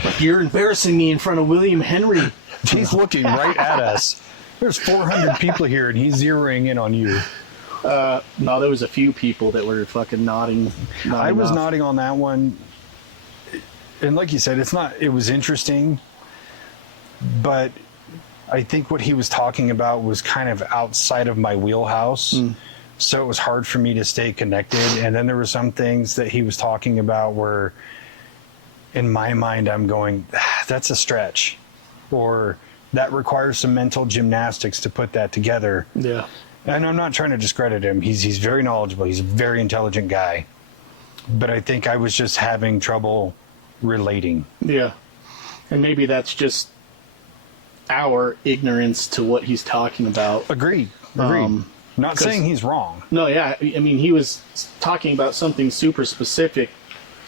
like, you're embarrassing me in front of William Henry. He's looking right at us. There's 400 people here, and he's zeroing in on you. No, there was a few people that were fucking nodding I was off. nodding on that one. And like you said, it was interesting, but I think what he was talking about was kind of outside of my wheelhouse. So it was hard for me to stay connected. And then there were some things that he was talking about where in my mind, I'm going, that's a stretch, or that requires some mental gymnastics to put that together. Yeah. And I'm not trying to discredit him. He's very knowledgeable. He's a very intelligent guy. But I think I was just having trouble relating. Yeah. And maybe that's just our ignorance to what he's talking about. Agreed. Not saying he's wrong. No, yeah. I mean, he was talking about something super specific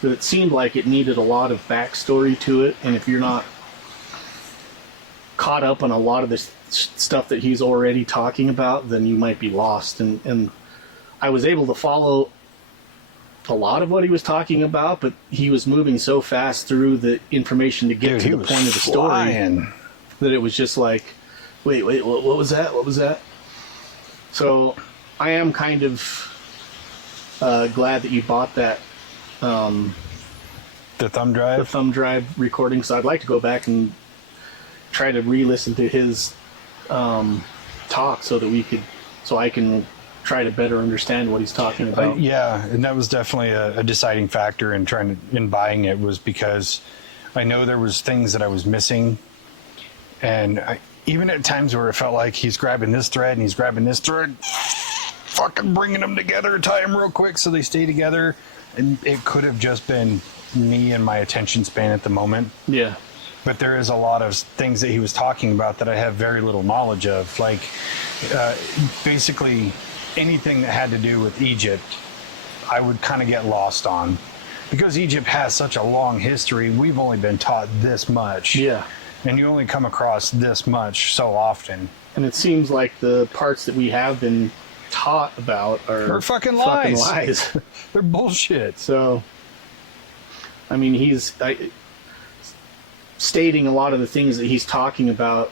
that it seemed like it needed a lot of backstory to it. And if you're not caught up on a lot of this stuff that he's already talking about, then you might be lost. And I was able to follow a lot of what he was talking about, but he was moving so fast through the information to get to the point of the story that it was just like, wait, what was that? What was that? So I am kind of glad that you bought that the thumb drive. the thumb drive recording. So I'd like to go back and try to re-listen to his talk so I can try to better understand what he's talking about. Yeah, and that was definitely a deciding factor in buying it, was because I know there was things that I was missing, and even at times where it felt like he's grabbing this thread and he's grabbing this thread, fucking bringing them together, tie them real quick so they stay together, and it could have just been me and my attention span at the moment. Yeah. But there is a lot of things that he was talking about that I have very little knowledge of, like basically anything that had to do with Egypt, I would kind of get lost on. Because Egypt has such a long history, we've only been taught this much. Yeah. And you only come across this much so often. And it seems like the parts that we have been taught about are fucking lies. They're bullshit. So, I mean, he's stating a lot of the things that he's talking about,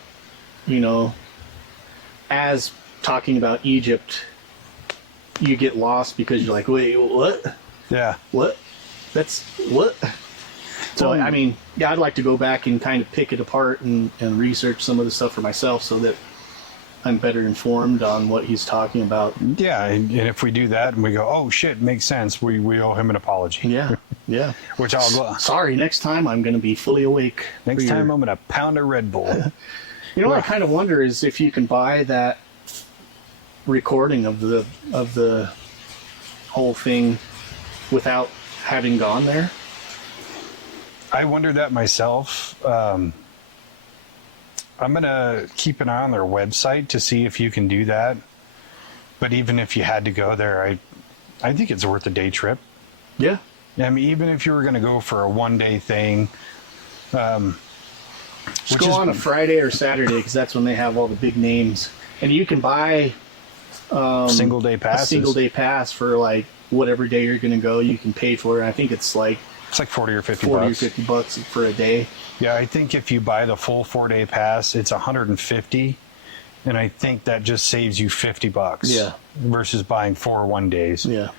as talking about Egypt, you get lost because you're like, wait, what? Yeah. What? That's what? So, I mean, yeah, I'd like to go back and kind of pick it apart and research some of the stuff for myself so that I'm better informed on what he's talking about. Yeah, and if we do that and we go, oh shit, makes sense, we owe him an apology. Yeah, yeah. Which I'll sorry, next time I'm going to be fully awake. Next time I'm going to pound a Red Bull. What I kind of wonder is if you can buy that recording of the whole thing without having gone there. I wonder that myself. I'm going to keep an eye on their website to see if you can do that. But even if you had to go there, I think it's worth a day trip. Yeah. I mean, even if you were going to go for a one-day thing. Just go on a Friday or Saturday, because that's when they have all the big names. And you can buy single-day passes. A single-day pass for, like, whatever day you're going to go. You can pay for it. I think it's like... It's like 40 or 50 40 bucks. or 50 bucks for a day. Yeah, I think if you buy the full 4-day pass, it's 150, and I think that just saves you 50 bucks. Yeah. Versus buying 4 one-days. Yeah.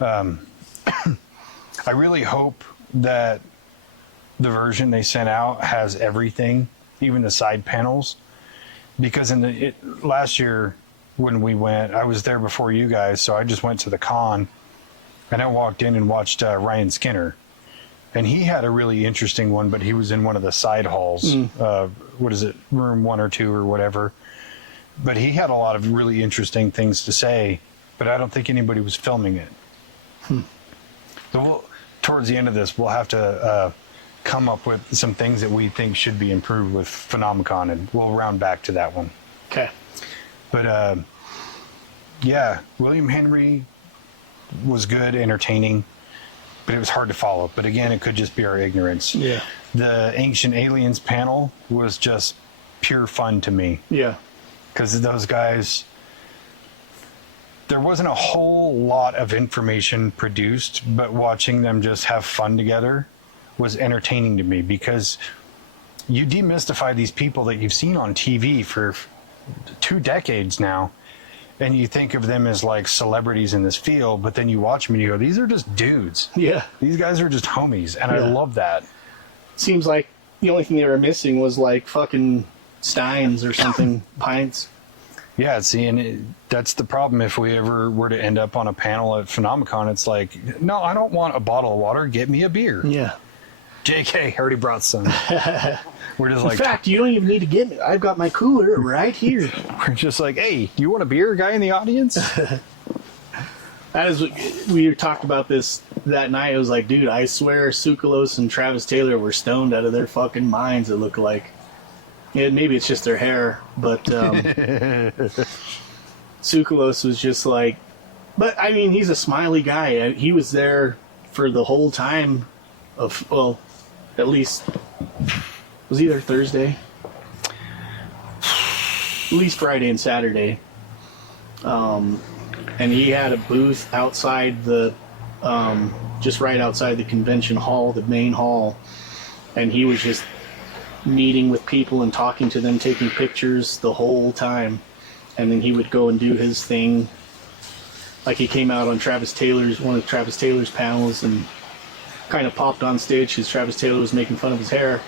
I really hope that the version they sent out has everything, even the side panels, because last year when we went, I was there before you guys, so I just went to the con, and I walked in and watched Ryan Skinner. And he had a really interesting one, but he was in one of the side halls. What is it, room 1 or 2 or whatever. but he had a lot of really interesting things to say, but I don't think anybody was filming it. So towards the end of this, we'll have to come up with some things that we think should be improved with Phenomecon, and we'll round back to that one. Okay. But yeah, William Henry was good, entertaining, but it was hard to follow. But again, it could just be our ignorance. Yeah. The Ancient Aliens panel was just pure fun to me. Yeah. Because those guys, there wasn't a whole lot of information produced, but watching them just have fun together was entertaining to me, because you demystify these people that you've seen on TV for 2 decades now, and you think of them as like celebrities in this field, but then you watch them and you go, these are just dudes. Yeah. These guys are just homies, and I love that. Seems like the only thing they were missing was like fucking steins or something, pints. Yeah, see, and that's the problem. If we ever were to end up on a panel at Phenomecon, it's like, no, I don't want a bottle of water. Get me a beer. Yeah. JK, I already brought some. We're just In like, fact, you don't even need to get it. I've got my cooler right here. we're just like, hey, do you want a beer, guy in the audience? That is, we talked about this that night. It was like, dude, I swear Tsoukalos and Travis Taylor were stoned out of their fucking minds. It looked like. Yeah, maybe it's just their hair, but Tsoukalos was just like, but I mean, he's a smiley guy. He was there for the whole time of, well, at least, was he there Thursday? At least Friday and Saturday. And he had a booth outside the, just right outside the convention hall, the main hall, and he was just meeting with people and talking to them, taking pictures the whole time. And then he would go and do his thing. Like he came out on one of Travis Taylor's panels and kind of popped on stage because Travis Taylor was making fun of his hair.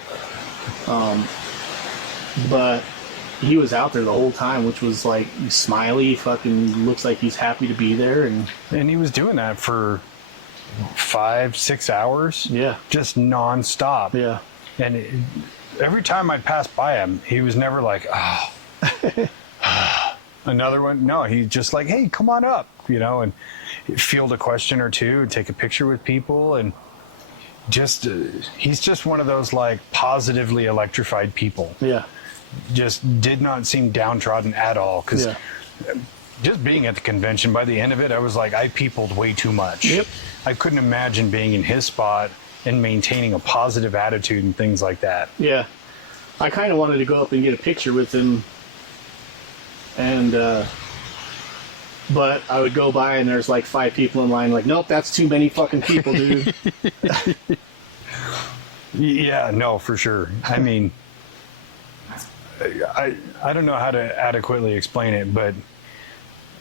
But he was out there the whole time, which was like smiley, fucking looks like he's happy to be there. And he was doing that for 5-6 hours. Yeah. Just nonstop. Yeah. And every time I'd pass by him, he was never like, oh, another one. No, he's just like, hey, come on up, and field a question or two, and take a picture with people. And just, he's just one of those like positively electrified people. Yeah. Just did not seem downtrodden at all. Because just being at the convention, by the end of it, I was like, I peopled way too much. Yep. I couldn't imagine being in his spot and maintaining a positive attitude and things like that. Yeah. I kind of wanted to go up and get a picture with him, and but I would go by and there's like 5 people in line, like, nope, that's too many fucking people, dude. Yeah, no, for sure. I mean, I don't know how to adequately explain it, but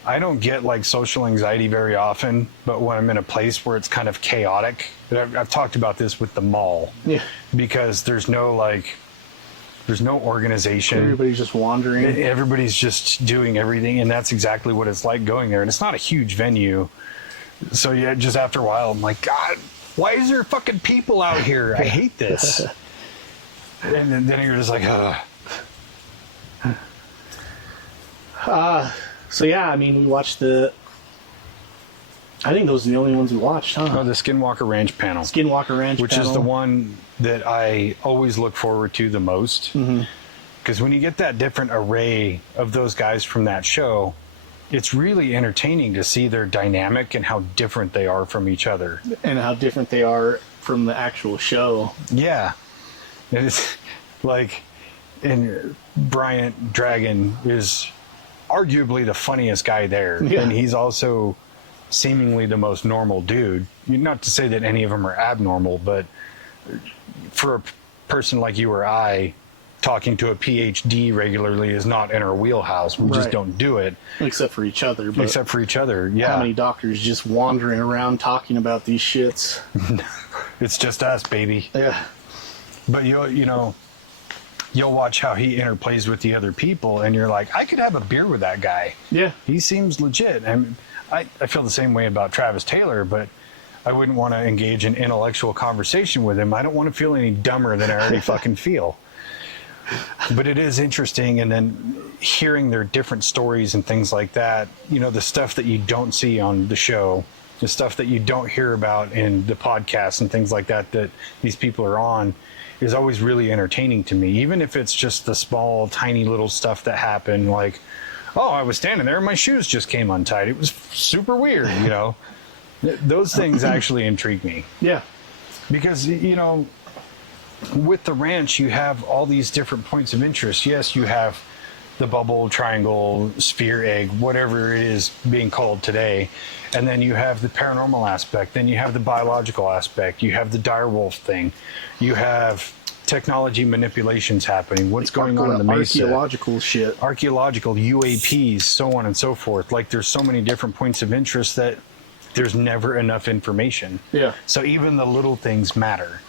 I don't get like social anxiety very often, but when I'm in a place where it's kind of chaotic, I've talked about this with the mall. Yeah. Because there's no organization. Everybody's just wandering. Everybody's just doing everything, and that's exactly what it's like going there. And it's not a huge venue. So yeah, just after a while, I'm like, God, why is there fucking people out here? I hate this. And then you're just like, So yeah, I mean, we watched I think those are the only ones we watched, huh? Oh, the Skinwalker Ranch panel. Skinwalker Ranch which panel. is the one that I always look forward to the most. Because when you get that different array of those guys from that show, it's really entertaining to see their dynamic and how different they are from each other. And how different they are from the actual show. Yeah. It's like, and Bryant Dragon is arguably the funniest guy there. Yeah. And he's also seemingly the most normal dude. Not to say that any of them are abnormal, but for a person like you or I, talking to a PhD regularly is not in our wheelhouse. We just don't do it. Except for each other. But Except for each other, yeah. how many doctors just wandering around talking about these shits? It's just us, baby. Yeah. But you'll watch how he interplays with the other people, and you're like, I could have a beer with that guy. Yeah. He seems legit. And I feel the same way about Travis Taylor, but I wouldn't want to engage in intellectual conversation with him. I don't want to feel any dumber than I already fucking feel. But it is interesting, and then hearing their different stories and things like that, you know, the stuff that you don't see on the show, the stuff that you don't hear about in the podcasts and things like that that these people are on, is always really entertaining to me. Even if it's just the small, tiny little stuff that happened, like, oh, I was standing there and my shoes just came untied. It was super weird, you know. Those things actually intrigue me. Yeah. Because, you know, with the ranch, you have all these different points of interest. Yes, you have the bubble, triangle, sphere, egg, whatever it is being called today. And then you have the paranormal aspect. Then you have the biological aspect. You have the direwolf thing. You have technology manipulations happening. What's going on in the mesa? Archaeological shit. Archaeological, UAPs, so on and so forth. Like, there's so many different points of interest that there's never enough information. Yeah. So even the little things matter,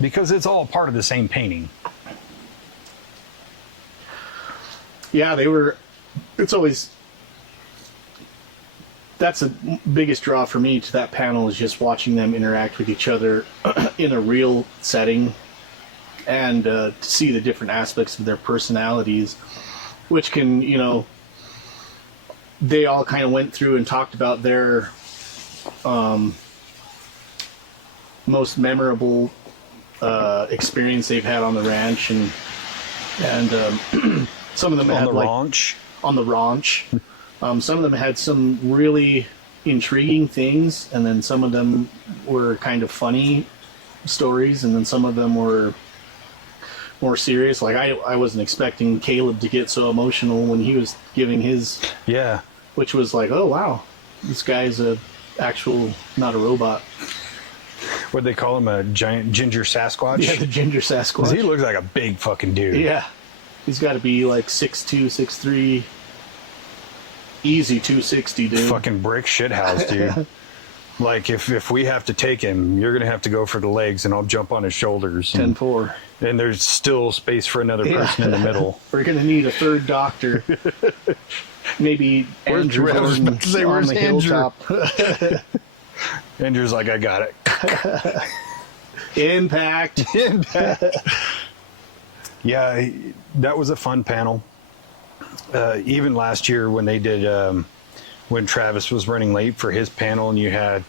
because it's all part of the same painting. Yeah, it's always, that's the biggest draw for me to that panel, is just watching them interact with each other in a real setting, and to see the different aspects of their personalities, which can, you know, they all kind of went through and talked about their most memorable experience they've had on the ranch, and some of them had, like, on the ranch. Some of them had some really intriguing things, and then some of them were kind of funny stories, and then some of them were more serious. Like, I wasn't expecting Caleb to get so emotional when he was giving his, which was like, oh wow, this guy's a actual, not a robot. What'd they call him? A giant ginger Sasquatch? Yeah, the ginger Sasquatch. He looks like a big fucking dude. Yeah. He's got to be like 6'2", 6'3", easy 260, dude. Fucking brick shithouse, dude. Like, if we have to take him, you're going to have to go for the legs, and I'll jump on his shoulders. 10-4. And there's still space for another person in the middle. We're going to need a third doctor. Maybe Andrew Gordon on the hilltop. Andrew's like, I got it. Impact. Yeah, that was a fun panel. Even last year when they did, when Travis was running late for his panel, and you had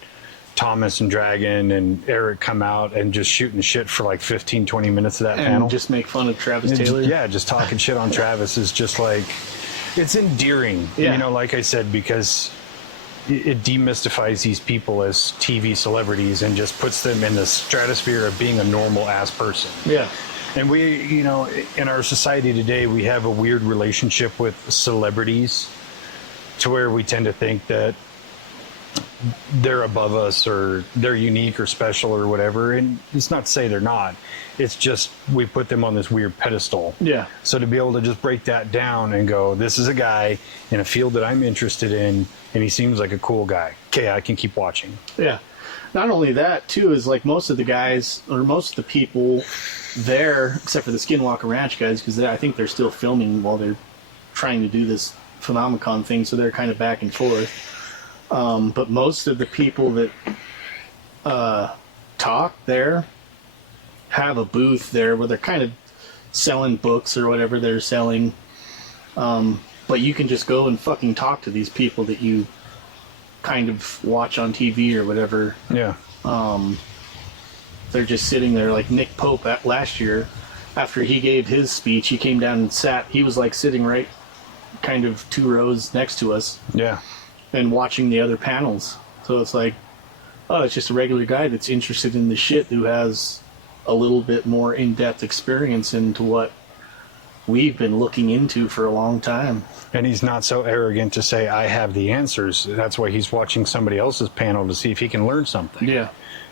Thomas and Dragon and Eric come out and just shooting shit for like 15, 20 minutes of that and panel. Just make fun of Travis Taylor. Yeah, just talking shit on Travis is just like, it's endearing, you know, like I said, because it demystifies these people as TV celebrities and just puts them in the stratosphere of being a normal ass person. Yeah. And we, you know, in our society today, we have a weird relationship with celebrities, to where we tend to think that they're above us, or they're unique or special or whatever. And it's not to say they're not. It's just we put them on this weird pedestal. Yeah. So to be able to just break that down and go, this is a guy in a field that I'm interested in, and he seems like a cool guy. Okay, I can keep watching. Yeah. Not only that, too, is like most of the guys, or most of the people there, except for the Skinwalker Ranch guys, because I think they're still filming while they're trying to do this Phenomecon thing, so they're kind of back and forth. But most of the people that talk there have a booth there where they're kind of selling books or whatever they're selling. But you can just go and fucking talk to these people that you kind of watch on TV or whatever. Yeah. They're just sitting there, like Nick Pope last year, after he gave his speech, he came down and sat. He was like sitting right kind of 2 rows next to us. Yeah. And watching the other panels. So it's like, oh, it's just a regular guy that's interested in the shit, who has a little bit more in-depth experience into what we've been looking into for a long time. And he's not so arrogant to say, I have the answers. That's why he's watching somebody else's panel to see if he can learn something. Yeah.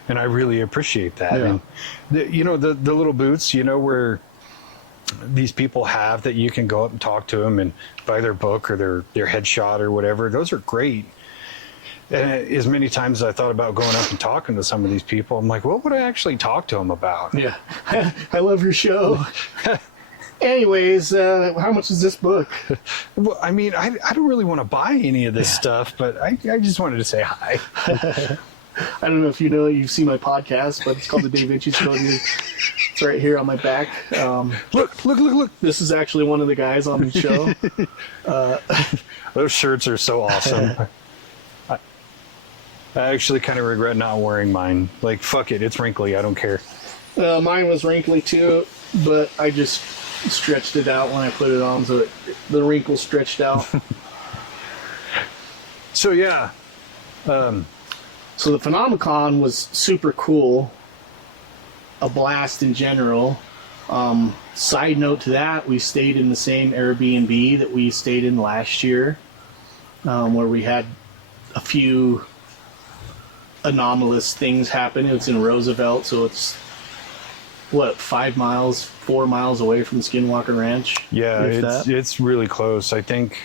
And I really appreciate that. Yeah. And you know, the little booths, you know, where these people have that you can go up and talk to them and buy their book or their headshot or whatever, those are great. And as many times as I thought about going up and talking to some of these people, I'm like, what would I actually talk to them about? Yeah. I love your show. Anyways, how much is this book? Well, I mean, I don't really want to buy any of this stuff, but I just wanted to say hi. I don't know if you've seen my podcast, but it's called the Dave-inci Code. It's right here on my back. Look. This is actually one of the guys on the show. Those shirts are so awesome. I actually kind of regret not wearing mine. Like, fuck it, it's wrinkly. I don't care. Mine was wrinkly too, but I just stretched it out when I put it on, so the wrinkle stretched out. So yeah. So the Phenomecon was super cool. A blast in general. Side note to that, we stayed in the same Airbnb that we stayed in last year, where we had a few anomalous things happen. It's in Roosevelt, so it's 4 miles away from Skinwalker Ranch. Yeah, it's really close. I think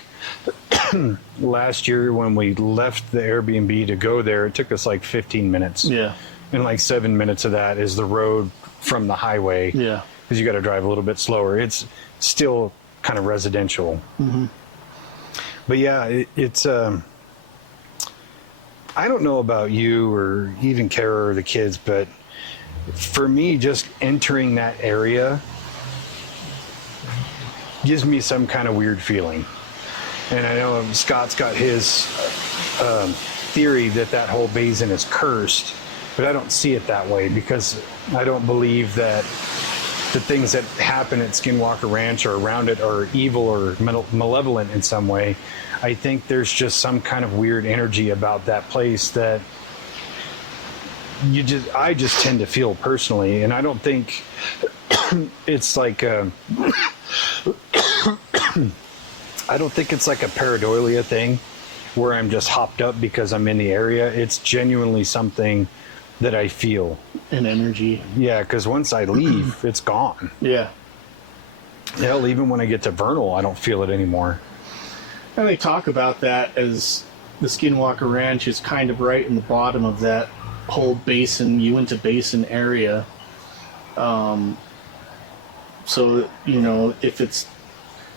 last year when we left the Airbnb to go there, it took us like 15 minutes. Yeah. And like 7 minutes of that is the road from the highway. Yeah. Because you got to drive a little bit slower. It's still kind of residential. Mm-hmm. But yeah, it's I don't know about you or even Kara or the kids, but for me, just entering that area gives me some kind of weird feeling. And I know Scott's got his theory that whole basin is cursed, but I don't see it that way because I don't believe that the things that happen at Skinwalker Ranch or around it are evil or malevolent in some way. I think there's just some kind of weird energy about that place that I just tend to feel personally, and I don't think it's like I don't think it's like a pareidolia thing where I'm just hopped up because I'm in the area. It's genuinely something that I feel. An energy. Yeah, because once I leave, it's gone. Yeah. Hell, even when I get to Vernal, I don't feel it anymore. And they talk about that as the Skinwalker Ranch is kind of right in the bottom of that whole basin, Uinta Basin area. So, if it's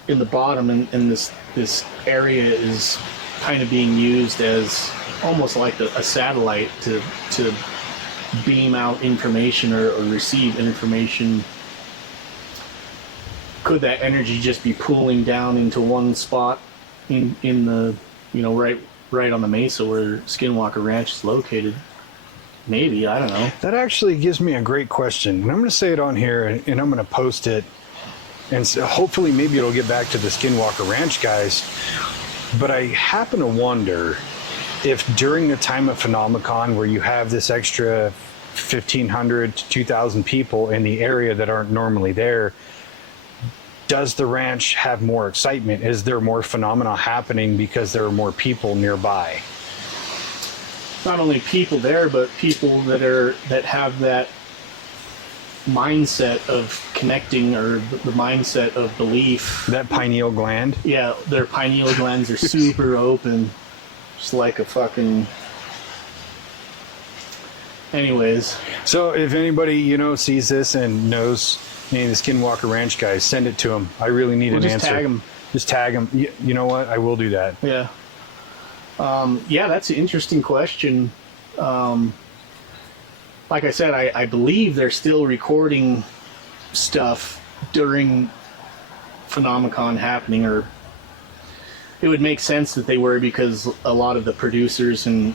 in the bottom and this area is kind of being used as almost like a satellite to beam out information or receive information, could that energy just be pooling down into one spot in the right on the mesa where Skinwalker Ranch is located? Maybe, I don't know. That actually gives me a great question, and I'm going to say it on here, and I'm going to post it, and so hopefully maybe it'll get back to the Skinwalker Ranch guys. But I happen to wonder if during the time of Phenomecon, where you have this extra 1,500 to 2,000 people in the area that aren't normally there, does the ranch have more excitement? Is there more phenomena happening because there are more people nearby? Not only people there, but people that have that mindset of connecting, or the mindset of belief. That pineal gland? Yeah, their pineal glands are super open. Just like a fucking... Anyways. So if anybody, sees this and knows any of the Skinwalker Ranch guys, send it to them. I really need an answer. Tag them. Just tag them. You know what? I will do that. Yeah. Yeah, that's an interesting question. Like I said, I believe they're still recording stuff during Phenomecon happening, or it would make sense that they were, because a lot of the producers and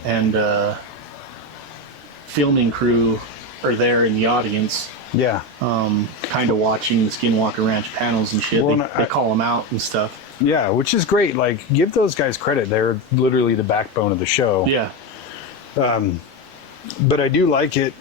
filming crew are there in the audience. Yeah. Kind of watching the Skinwalker Ranch panels and shit. Well, they call them out and stuff. Yeah, which is great. Like, give those guys credit. They're literally the backbone of the show. Yeah. But I do like it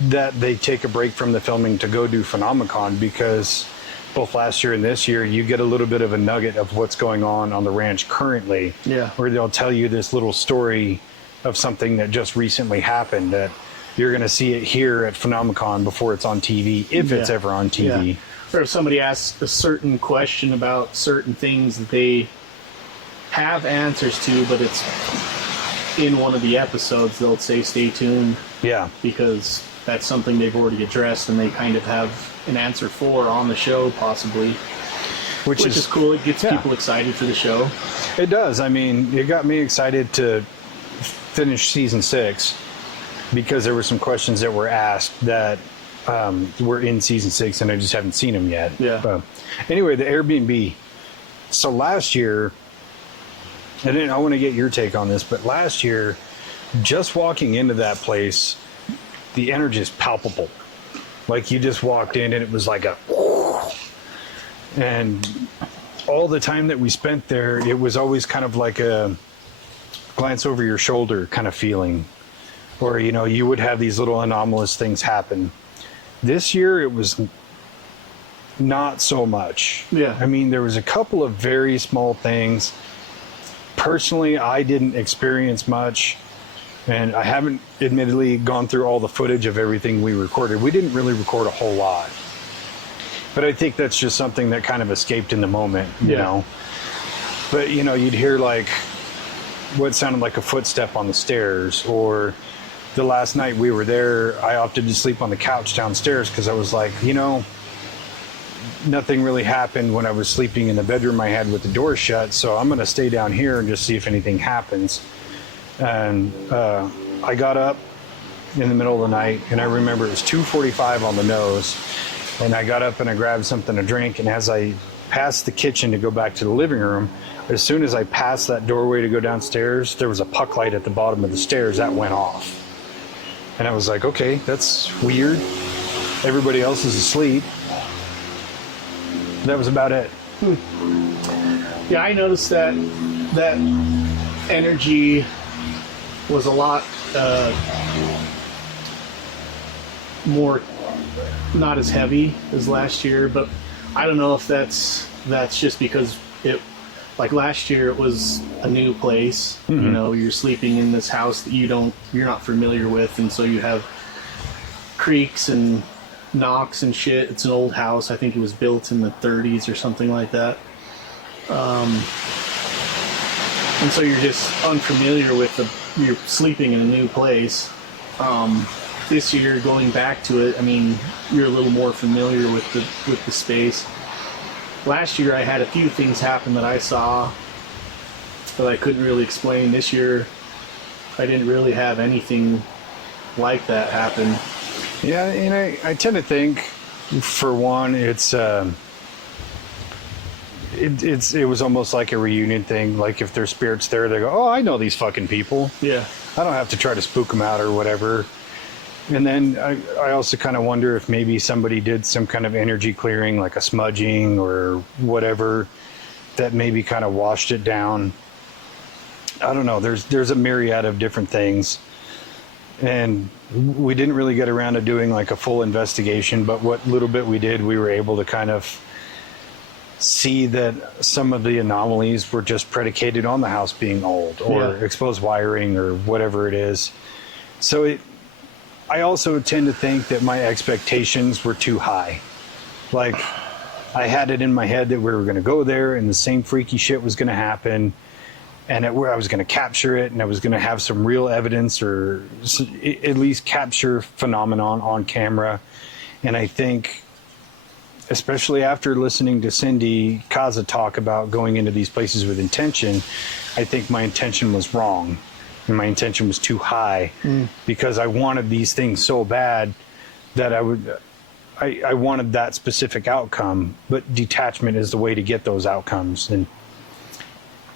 that they take a break from the filming to go do Phenomecon, because both last year and this year, you get a little bit of a nugget of what's going on the ranch currently. Yeah. Where they'll tell you this little story of something that just recently happened that you're going to see it here at Phenomecon before it's on TV, if it's ever on TV. Yeah. Or if somebody asks a certain question about certain things that they have answers to, but it's in one of the episodes, they'll say stay tuned. Yeah. Because that's something they've already addressed and they kind of have an answer for on the show, possibly. Which is cool. It gets people excited for the show. It does. I mean, it got me excited to finish season 6. because there were some questions that were asked that were in season 6, and I just haven't seen them yet. Yeah. Anyway, the Airbnb. So last year, and I want to get your take on this, but last year, just walking into that place, the energy is palpable. Like you just walked in and it was like a, and all the time that we spent there, it was always kind of like a glance over your shoulder kind of feeling, or, you know, you would have these little anomalous things happen. This year, it was not so much. Yeah. I mean, there was a couple of very small things. Personally, I didn't experience much, and I haven't admittedly gone through all the footage of everything we recorded. We didn't really record a whole lot, but I think that's just something that kind of escaped in the moment, you know. But, you know, you'd hear like what sounded like a footstep on the stairs, or the last night we were there, I opted to sleep on the couch downstairs because I was like, you know, nothing really happened when I was sleeping in the bedroom I had with the door shut, so I'm going to stay down here and just see if anything happens. And I got up in the middle of the night, and I remember it was 2:45 on the nose, and I got up and I grabbed something to drink, and as I passed the kitchen to go back to the living room, as soon as I passed that doorway to go downstairs, there was a puck light at the bottom of the stairs that went off. And I was like, okay, that's weird. Everybody else is asleep. That was about it. Yeah, I noticed that energy was a lot more, not as heavy as last year, but I don't know if that's just because it, like last year it was a new place. You know, you're sleeping in this house that you're not familiar with, and so you have creaks and knocks and shit. It's an old house. I think it was built in the 30s or something like that. And so you're just unfamiliar with you're sleeping in a new place. This year, going back to it, I mean, you're a little more familiar with the space. Last year, I had a few things happen that I saw that I couldn't really explain. This year, I didn't really have anything like that happen. Yeah, and I tend to think, for one, it was almost like a reunion thing. Like if there's spirits there, they go, "Oh, I know these fucking people. Yeah, I don't have to try to spook them out or whatever." And then I also kind of wonder if maybe somebody did some kind of energy clearing, like a smudging or whatever, that maybe kind of washed it down. I don't know. There's a myriad of different things. And we didn't really get around to doing like a full investigation, but what little bit we did, we were able to kind of see that some of the anomalies were just predicated on the house being old or exposed wiring or whatever it is. So I also tend to think that my expectations were too high. Like I had it in my head that we were going to go there and the same freaky shit was going to happen, and where I was going to capture it, and I was going to have some real evidence, or at least capture phenomenon on camera. And I think, especially after listening to Cindy Kaza talk about going into these places with intention, I think my intention was wrong, and my intention was too high, because I wanted these things so bad that I wanted that specific outcome, but detachment is the way to get those outcomes. And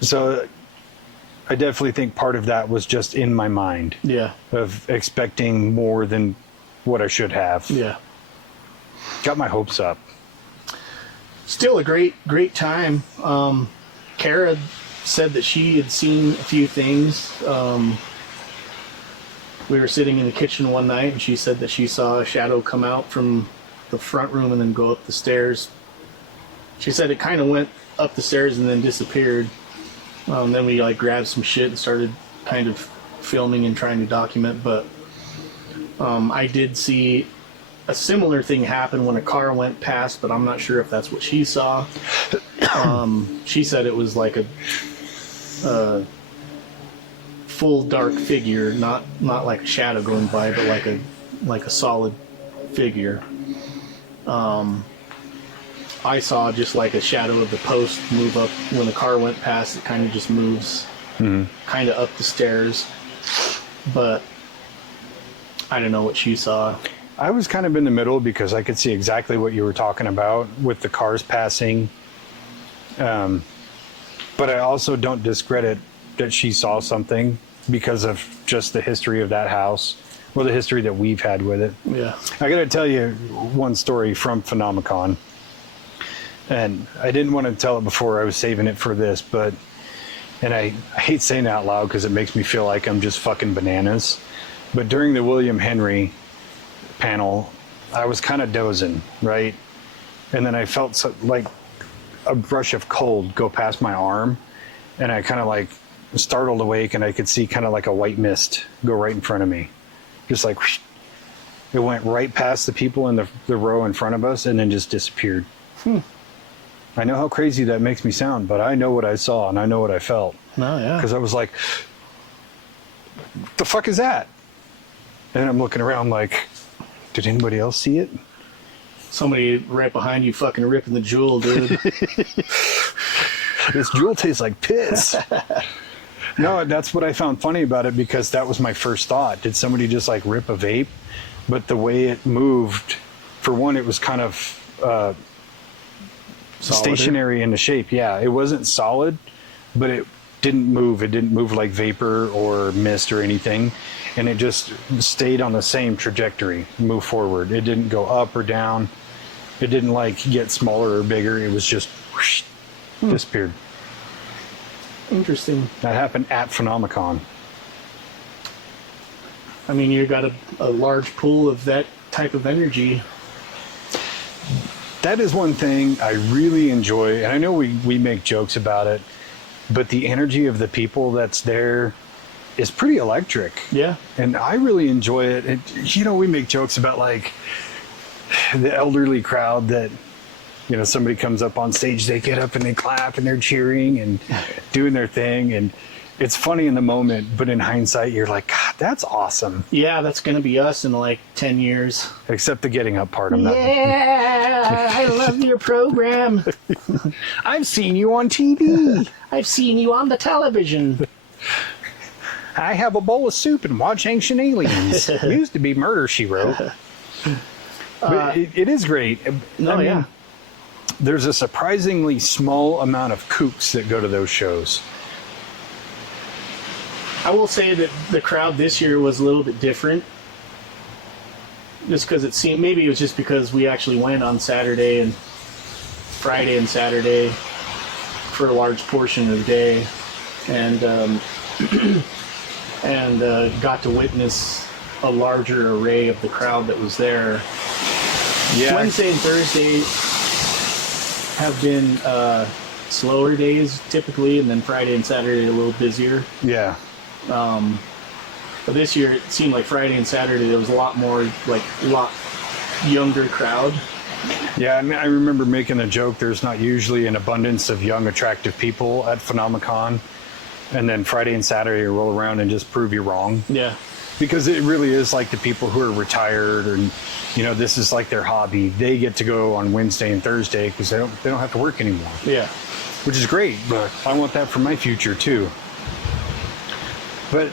so I definitely think part of that was just in my mind. Yeah. Of expecting more than what I should have. Yeah. Got my hopes up. Still a great time. Kara said that she had seen a few things. We were sitting in the kitchen one night, and she said that she saw a shadow come out from the front room and then go up the stairs. She said it kind of went up the stairs and then disappeared. Then we like grabbed some shit and started kind of filming and trying to document, but I did see a similar thing happen when a car went past, but I'm not sure if that's what she saw. She said it was like a full dark figure, not like a shadow going by, but like a solid figure. I saw just like a shadow of the post move up when the car went past. It kind of just moves kind of up the stairs. But I don't know what she saw. I was kind of in the middle because I could see exactly what you were talking about with the cars passing. But I also don't discredit that she saw something because of just the history of that house, or the history that we've had with it. Yeah. I got to tell you one story from Phenomecon. And I didn't want to tell it before. I was saving it for this, and I hate saying it out loud because it makes me feel like I'm just fucking bananas. But during the William Henry panel, I was kind of dozing, right? And then I felt like a brush of cold go past my arm, and I kind of like startled awake, and I could see kind of like a white mist go right in front of me. Just like, whoosh. It went right past the people in the row in front of us and then just disappeared. I know how crazy that makes me sound, but I know what I saw and I know what I felt. No, yeah. Because I was like, the fuck is that? And I'm looking around like, did anybody else see it? Somebody right behind you fucking ripping the jewel, dude. This jewel tastes like piss. No, that's what I found funny about it, because that was my first thought. Did somebody just like rip a vape? But the way it moved, for one, it was kind of stationary in the shape. Yeah, it wasn't solid, but it didn't move. It didn't move like vapor or mist or anything. And it just stayed on the same trajectory, move forward. It didn't go up or down. It didn't like get smaller or bigger. It was just whoosh, disappeared. Interesting. That happened at Phenomecon. I mean, you got a large pool of that type of energy. That is one thing I really enjoy, and I know we make jokes about it, but the energy of the people that's there is pretty electric. Yeah. And I really enjoy it. We make jokes about like the elderly crowd that, somebody comes up on stage, they get up and they clap and they're cheering and doing their thing. And it's funny in the moment, but in hindsight, you're like, God, that's awesome. Yeah, that's going to be us in like 10 years. Except the getting up part. I'm not. Yeah, I love your program. I've seen you on TV. I've seen you on the television. I have a bowl of soup and watch Ancient Aliens. Used to be Murder, She Wrote. But it is great. Yeah. There's a surprisingly small amount of kooks that go to those shows. I will say that the crowd this year was a little bit different. Just because it seemed, maybe it was just because we actually went on Saturday and Friday and Saturday for a large portion of the day, and got to witness a larger array of the crowd that was there. Yeah. Wednesday and Thursday have been slower days typically, and then Friday and Saturday a little busier. Yeah. But this year it seemed like Friday and Saturday there was a lot younger crowd. Yeah, I mean, I remember making a joke. There's not usually an abundance of young, attractive people at Phenomecon, and then Friday and Saturday you roll around and just prove you wrong. Yeah. Because it really is like the people who are retired, and this is like their hobby. They get to go on Wednesday and Thursday because they don't have to work anymore. Yeah. Which is great, but I want that for my future too. But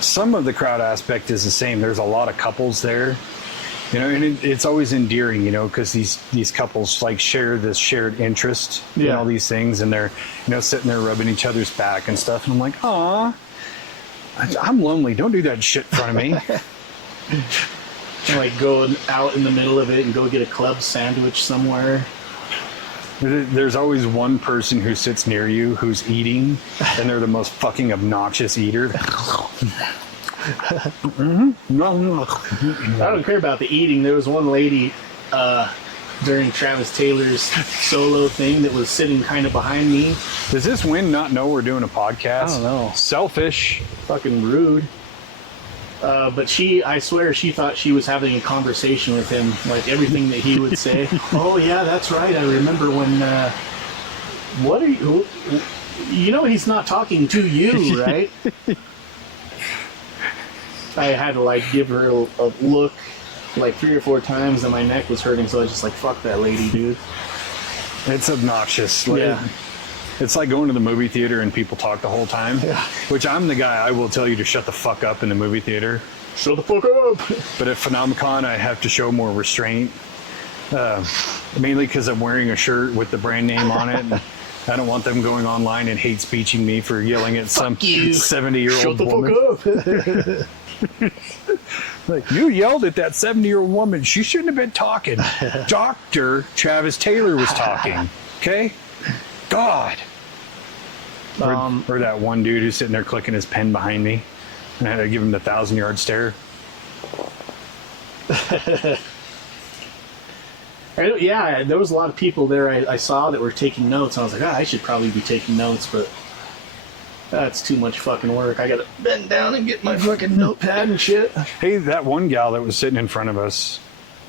some of the crowd aspect is the same. There's a lot of couples there, and it's always endearing, because these couples like share this shared interest in all these things, and they're sitting there rubbing each other's back and stuff. And I'm like, aw, I'm lonely. Don't do that shit in front of me. And like go out in the middle of it and go get a club sandwich somewhere. There's always one person who sits near you who's eating, and they're the most fucking obnoxious eater. I don't care about the eating. There was one lady during Travis Taylor's solo thing that was sitting kind of behind me. Does this wind not know we're doing a podcast? I don't know. Selfish. Fucking rude. But I swear she thought she was having a conversation with him, like everything that he would say. Oh yeah, that's right. I remember when, what are you, he's not talking to you, right? I had to like give her a look like 3 or 4 times and my neck was hurting. So I was just like, fuck that lady, dude. It's obnoxious. Yeah. It's like going to the movie theater and people talk the whole time. Yeah. Which I'm the guy, I will tell you to shut the fuck up in the movie theater. Shut the fuck up. But at Phenomecon, I have to show more restraint. Mainly because I'm wearing a shirt with the brand name on it. And I don't want them going online and hate speeching me for yelling at some 70-year-old woman. Shut the fuck up. Like, you yelled at that 70-year-old woman. She shouldn't have been talking. Dr. Travis Taylor was talking. Okay? God. Or that one dude who's sitting there clicking his pen behind me. And I had to give him the 1,000-yard stare. Yeah, there was a lot of people there I saw that were taking notes. I was like, I should probably be taking notes, but that's too much fucking work. I gotta bend down and get my fucking notepad and shit. Hey, that one gal that was sitting in front of us,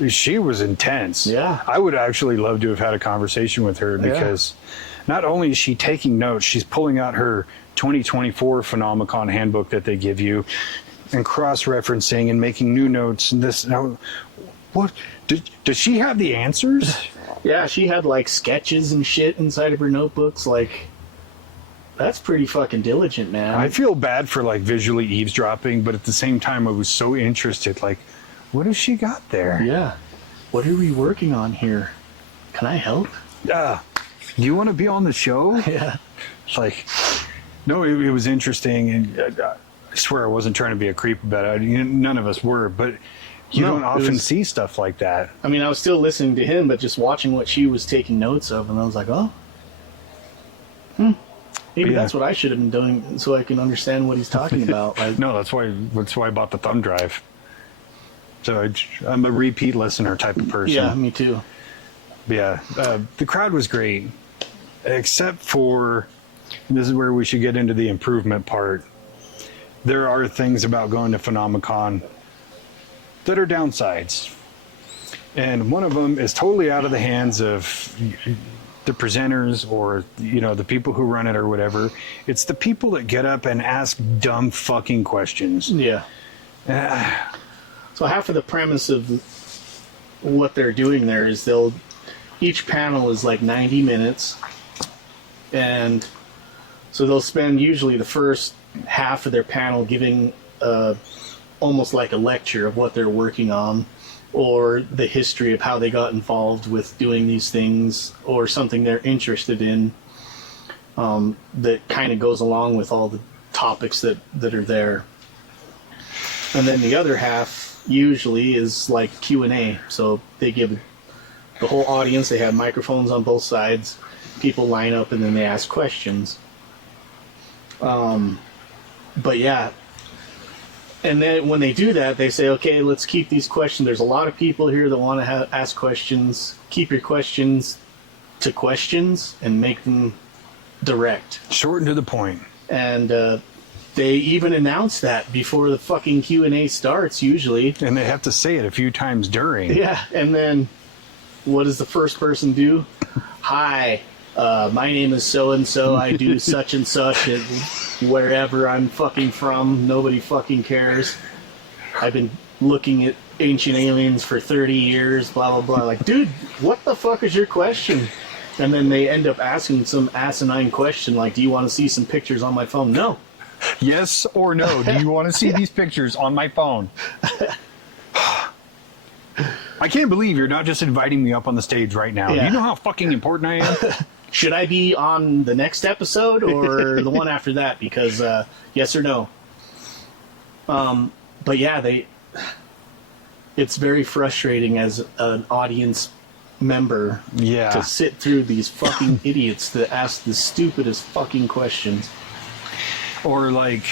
she was intense. Yeah. I would actually love to have had a conversation with her because not only is she taking notes, she's pulling out her 2024 Phenomecon handbook that they give you and cross-referencing and making new notes and this. Now, what? Does she have the answers? Yeah, she had like sketches and shit inside of her notebooks. Like, that's pretty fucking diligent, man. I feel bad for like visually eavesdropping, but at the same time, I was so interested. Like, what has she got there? Yeah. What are we working on here? Can I help? Do you want to be on the show? Yeah. It's like, no, it was interesting, and I swear I wasn't trying to be a creep about it. None of us were, but you don't often see stuff like that. I mean, I was still listening to him, but just watching what she was taking notes of, and I was like, maybe that's what I should have been doing so I can understand what he's talking about. Like, No, that's why I bought the thumb drive. So I'm a repeat listener type of person. yeah, me too. Yeah, the crowd was great, except for, and this is where we should get into the improvement part. There are things about going to Phenomecon that are downsides. And one of them is totally out of the hands of the presenters or, the people who run it or whatever. It's the people that get up and ask dumb fucking questions. Yeah. So half of the premise of what they're doing there is each panel is like 90 minutes. And so they'll spend usually the first half of their panel giving almost like a lecture of what they're working on, or the history of how they got involved with doing these things, or something they're interested in that kind of goes along with all the topics that are there. And then the other half usually is like Q&A. So they give the whole audience, they have microphones on both sides, people line up, and then they ask questions. But yeah, and then when they do that, they say, okay, let's keep these questions. There's a lot of people here that want to ask questions. Keep your questions to questions and make them direct. Short and to the point. And they even announce that before the fucking Q&A starts, usually. And they have to say it a few times during. Yeah, and then what does the first person do? Hi, my name is so-and-so. I do such and such at wherever I'm fucking from. Nobody fucking cares. I've been looking at ancient aliens for 30 years, blah, blah, blah. Like, dude, what the fuck is your question? And then they end up asking some asinine question like, do you want to see some pictures on my phone? No. Yes or no? Do you want to see these pictures on my phone? I can't believe you're not just inviting me up on the stage right now. Yeah. You know how fucking important I am? Should I be on the next episode or the one after that? Because yes or no. But yeah, it's very frustrating as an audience member to sit through these fucking idiots that ask the stupidest fucking questions. Or like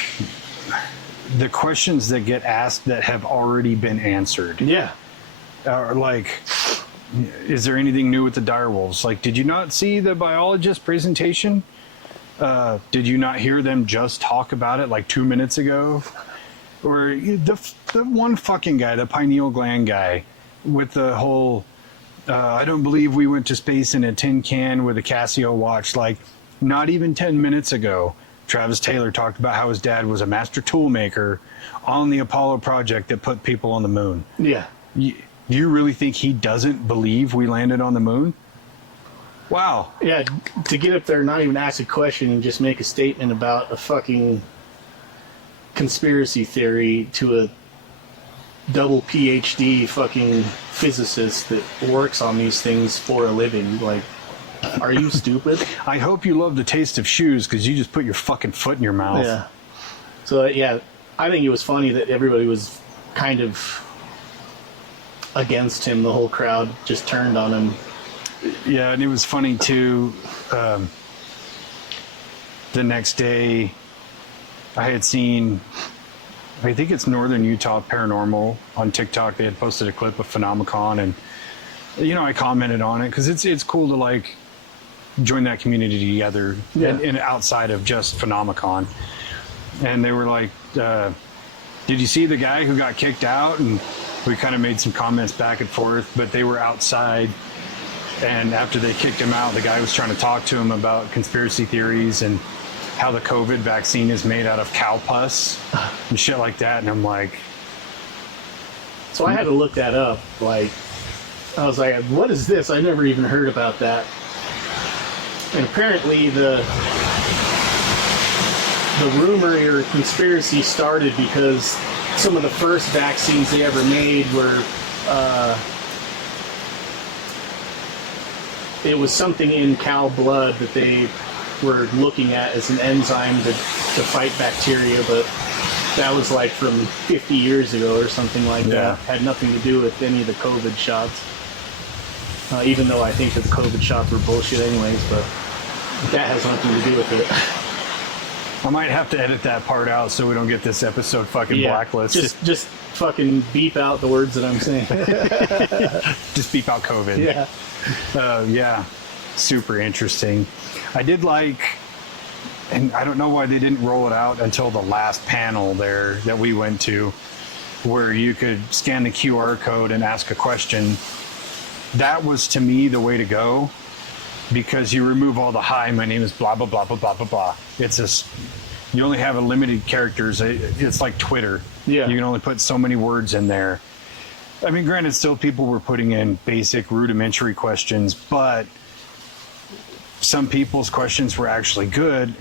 the questions that get asked that have already been answered. Yeah. Or like, is there anything new with the direwolves? Like, did you not see the biologist presentation? Did you not hear them just talk about it like 2 minutes ago? Or the one fucking guy, the pineal gland guy, with the whole, I don't believe we went to space in a tin can with a Casio watch. Like, not even 10 minutes ago, Travis Taylor talked about how his dad was a master tool maker on the Apollo project that put people on the moon. Yeah. Do you really think he doesn't believe we landed on the moon? Wow. Yeah, to get up there, not even ask a question, and just make a statement about a fucking conspiracy theory to a double PhD fucking physicist that works on these things for a living. Like, are you stupid? I hope you love the taste of shoes because you just put your fucking foot in your mouth. Yeah. So, yeah, I think it was funny that everybody was kind of against him. The whole crowd just turned on him. Yeah, and it was funny too. The next day, I had seen, I think it's Northern Utah Paranormal on TikTok. They had posted a clip of Phenomecon, and I commented on it because it's cool to like join that community together, and outside of just Phenomecon. And they were like, "Did you see the guy who got kicked out?" And we kind of made some comments back and forth, but they were outside. And after they kicked him out, the guy was trying to talk to him about conspiracy theories and how the COVID vaccine is made out of cow pus and shit like that. And I'm like... So I had to look that up. Like, I was like, what is this? I never even heard about that. And apparently the rumor or conspiracy started because some of the first vaccines they ever made were... it was something in cow blood that they were looking at as an enzyme to fight bacteria, but that was like from 50 years ago or something like that. Had nothing to do with any of the COVID shots. Even though I think that the COVID shots were bullshit anyways, but that has nothing to do with it. I might have to edit that part out so we don't get this episode fucking blacklisted. Just fucking beep out the words that I'm saying. Just beep out COVID. Yeah. Yeah, super interesting. I did like, and I don't know why they didn't roll it out until the last panel there that we went to, where you could scan the QR code and ask a question. That was, to me, the way to go, because you remove all the "hi, my name is blah blah blah blah blah blah blah." It's just, you only have a limited characters. It's like Twitter. Yeah. You can only put so many words in there. I mean, granted, still people were putting in basic rudimentary questions, but some people's questions were actually good.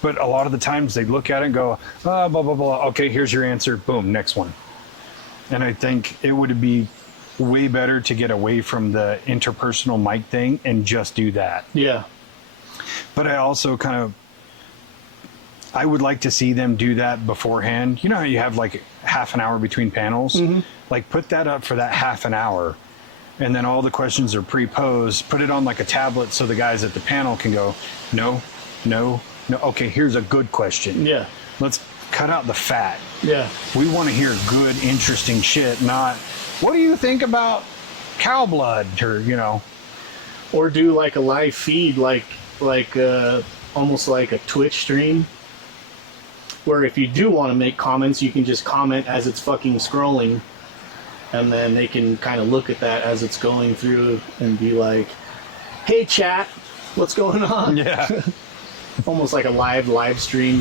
But a lot of the times they'd look at it and go, blah, blah, blah. Okay, here's your answer. Boom, next one. And I think it would be way better to get away from the interpersonal mic thing and just do that. Yeah. But I also I would like to see them do that beforehand. You know how you have like half an hour between panels? Mm-hmm. Like put that up for that half an hour, and then all the questions are pre-posed. Put it on like a tablet so the guys at the panel can go, no. Okay, here's a good question. Yeah. Let's cut out the fat. Yeah. We want to hear good, interesting shit, not, what do you think about cow blood? Or do like a live feed, like almost like a Twitch stream, where if you do want to make comments, you can just comment as it's fucking scrolling, and then they can kind of look at that as it's going through and be like, hey chat, what's going on? Yeah. Almost like a live stream.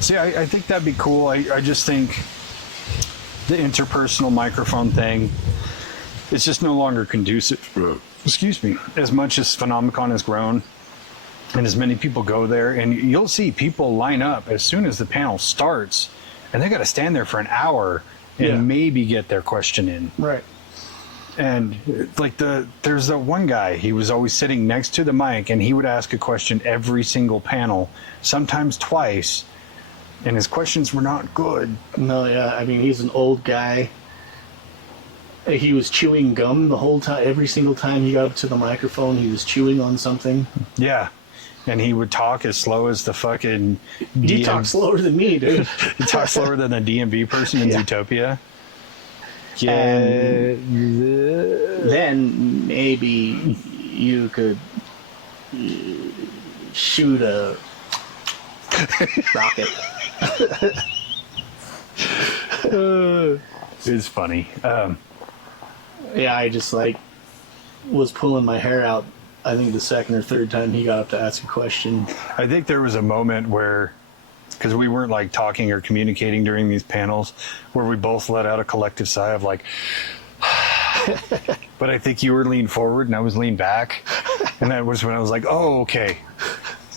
See, I think that'd be cool. I just think the interpersonal microphone thing, it's just no longer conducive. Excuse me. As much as Phenomecon has grown, and as many people go there, and you'll see people line up as soon as the panel starts, and they got to stand there for an hour and maybe get their question in. Right. And like there's that one guy, he was always sitting next to the mic, and he would ask a question every single panel, sometimes twice, and his questions were not good. No, yeah, I mean, he's an old guy. He was chewing gum the whole time. Every single time he got up to the microphone, he was chewing on something. Yeah. And he would talk as slow as the fucking... You talk slower than me, dude. He talks slower than the DMV person in Zootopia. Yeah. Then maybe you could shoot a rocket. It's funny. Yeah, I just was pulling my hair out. I think the second or third time he got up to ask a question. I think there was a moment where, because we weren't talking or communicating during these panels, where we both let out a collective sigh of but I think you were leaned forward and I was leaned back. And that was when I was like, oh, okay.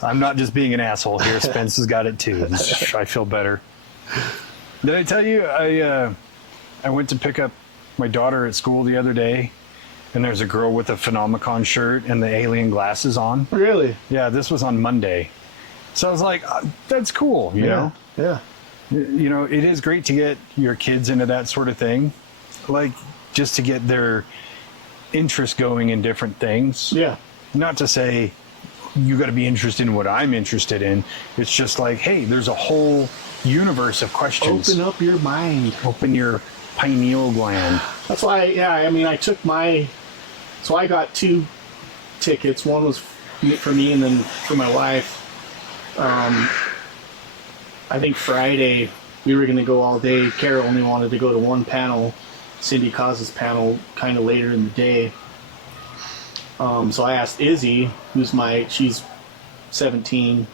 I'm not just being an asshole here. Spence has got it too. I feel better. Did I tell you I went to pick up my daughter at school the other day, and there's a girl with a Phenomecon shirt and the alien glasses on? Really? Yeah, this was on Monday. So I was like, that's cool, you know? Yeah. You know, it is great to get your kids into that sort of thing. Like, just to get their interest going in different things. Yeah. Not to say you got to be interested in what I'm interested in. It's just like, hey, there's a whole universe of questions. Open up your mind. Open your pineal gland. That's why, I took so I got 2 tickets. One was for me and then for my wife. I think Friday we were going to go all day. Kara only wanted to go to one panel, Cindy Cause's panel, kind of later in the day. So I asked Izzy, she's 17,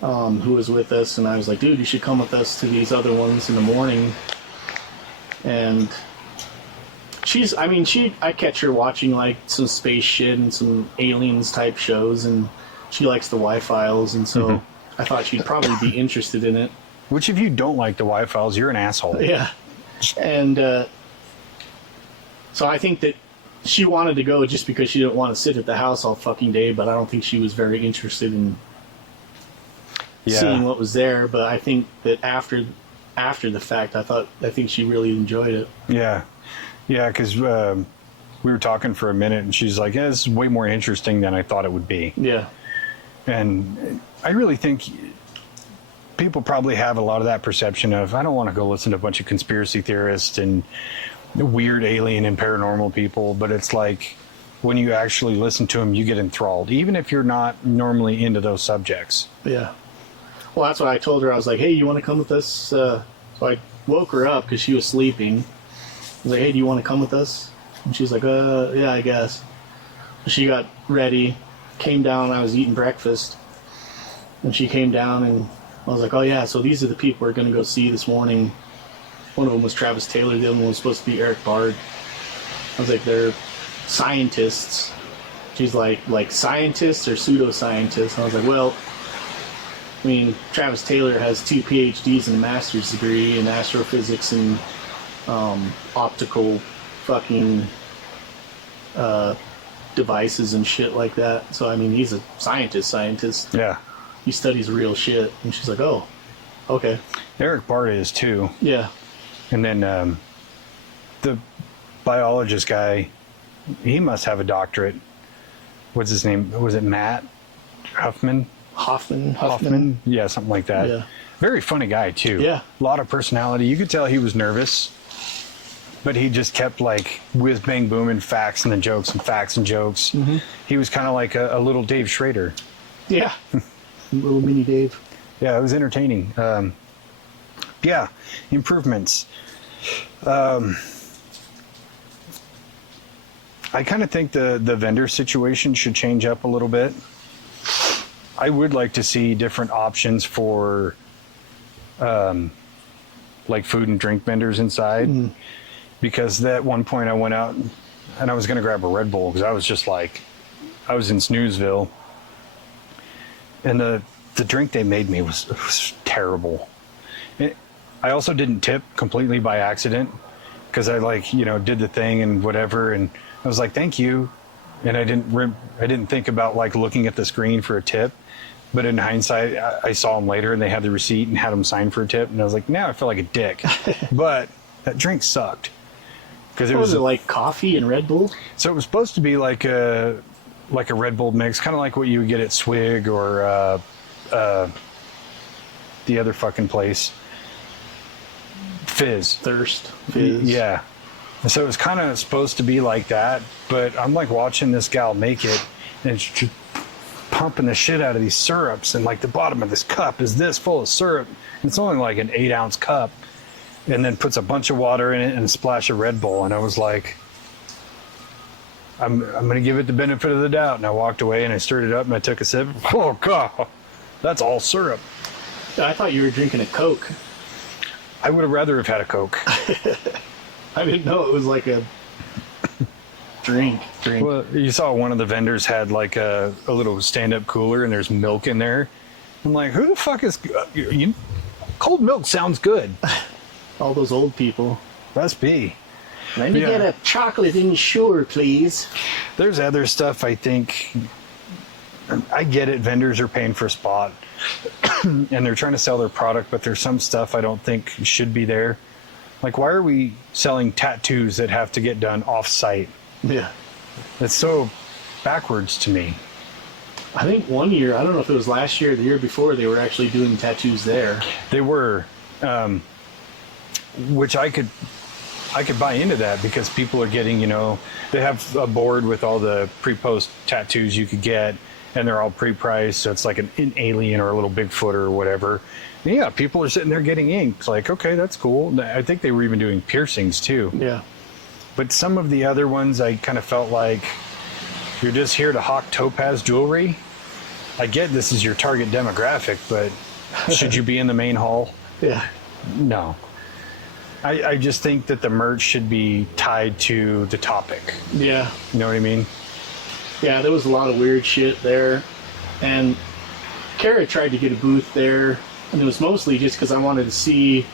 who was with us, and I was like, dude, you should come with us to these other ones in the morning. And I catch her watching like some space shit and some aliens type shows, and she likes the Y-Files, and so I thought she'd probably be interested in it. Which, if you don't like the Y-Files, you're an asshole. Yeah. And so I think that she wanted to go just because she didn't want to sit at the house all fucking day, but I don't think she was very interested in seeing what was there. But I think that after the fact, I think she really enjoyed it. Yeah. Yeah, because we were talking for a minute, and she's like, yeah, this is way more interesting than I thought it would be. Yeah. And I really think people probably have a lot of that perception of, I don't want to go listen to a bunch of conspiracy theorists and weird alien and paranormal people, but it's like when you actually listen to them, you get enthralled, even if you're not normally into those subjects. Yeah. Well, that's what I told her. I was like, hey, you want to come with us? So I woke her up because she was sleeping. I was like, hey, do you want to come with us? And she's like, yeah, I guess. She got ready, came down, I was eating breakfast, and she came down, and I was like, oh yeah, so these are the people we're going to go see this morning. One of them was Travis Taylor, the other one was supposed to be Eric Bard. I was like, they're scientists. She's like scientists or pseudoscientists? I was like, well, I mean, Travis Taylor has 2 PhDs and a master's degree in astrophysics and optical fucking devices and shit like that. So, I mean, he's a scientist. Yeah. He studies real shit. And she's like, oh, okay. Eric Bard is too. Yeah. And then the biologist guy, he must have a doctorate. What's his name? Was it Matt Huffman? Hoffman? Yeah, something like that. Yeah. Very funny guy, too. Yeah. A lot of personality. You could tell he was nervous, but he just kept, like, whiz bang booming facts and then jokes and facts and jokes. Mm-hmm. He was kind of like a little Dave Schrader. Yeah. Little mini Dave. Yeah, it was entertaining. Yeah, improvements. I kind of think the vendor situation should change up a little bit. I would like to see different options for like food and drink vendors inside, because at one point I went out and I was going to grab a Red Bull because I was just like, I was in Snoozeville, and the drink they made me was terrible. I also didn't tip completely by accident because I did the thing and whatever, and I was like, thank you. And I didn't think about like looking at the screen for a tip, but in hindsight, I saw them later and they had the receipt and had them sign for a tip, and I was like, now I feel like a dick. But that drink sucked because it was like coffee and Red Bull. So it was supposed to be like a Red Bull mix, kind of like what you would get at Swig or the other fucking place, Fizz. Fizz. Yeah. So it was kind of supposed to be like that, but I'm like watching this gal make it, and it's just pumping the shit out of these syrups, and like the bottom of this cup is this full of syrup. It's only like an 8-ounce cup, and then puts a bunch of water in it and a splash of Red Bull. And I was like, I'm going to give it the benefit of the doubt. And I walked away and I stirred it up and I took a sip. Oh God, that's all syrup. I thought you were drinking a Coke. I would have rather have had a Coke. I didn't know it was like a drink. Well, you saw one of the vendors had like a little stand-up cooler and there's milk in there. I'm like, who the fuck is... cold milk sounds good. All those old people. Must be. Let me get a chocolate Ensure, please. There's other stuff I think... I get it. Vendors are paying for a spot. And they're trying to sell their product, but there's some stuff I don't think should be there. Like, why are we selling tattoos that have to get done off-site? Yeah. That's so backwards to me. I think one year, I don't know if it was last year or the year before, they were actually doing tattoos there. They were, which I could buy into that because people are getting, they have a board with all the pre-post tattoos you could get, and they're all pre-priced, so it's like an alien or a little Bigfoot or whatever. And yeah, people are sitting there getting inked. Like, okay, that's cool. I think they were even doing piercings too. Yeah. But some of the other ones, I kind of felt like you're just here to hawk topaz jewelry. I get this is your target demographic, but should you be in the main hall? Yeah. No. I just think that the merch should be tied to the topic. Yeah. You know what I mean? Yeah, there was a lot of weird shit there. And Kara tried to get a booth there, and it was mostly just because I wanted to see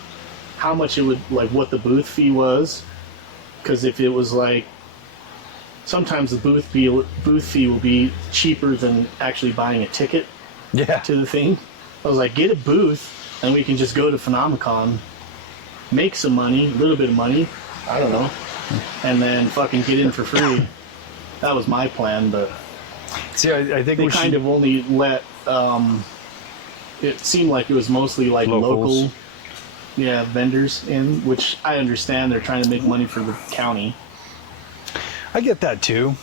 how much it would, like, what the booth fee was. Because if it was like, sometimes the booth fee will be cheaper than actually buying a ticket to the thing. I was like, get a booth, and we can just go to Phenomecon, make some money, a little bit of money, I don't know, and then fucking get in for free. That was my plan, but see, I think they we kind should of only let. It seemed like it was mostly like Locals. local, vendors in, which I understand they're trying to make money for the county. I get that too.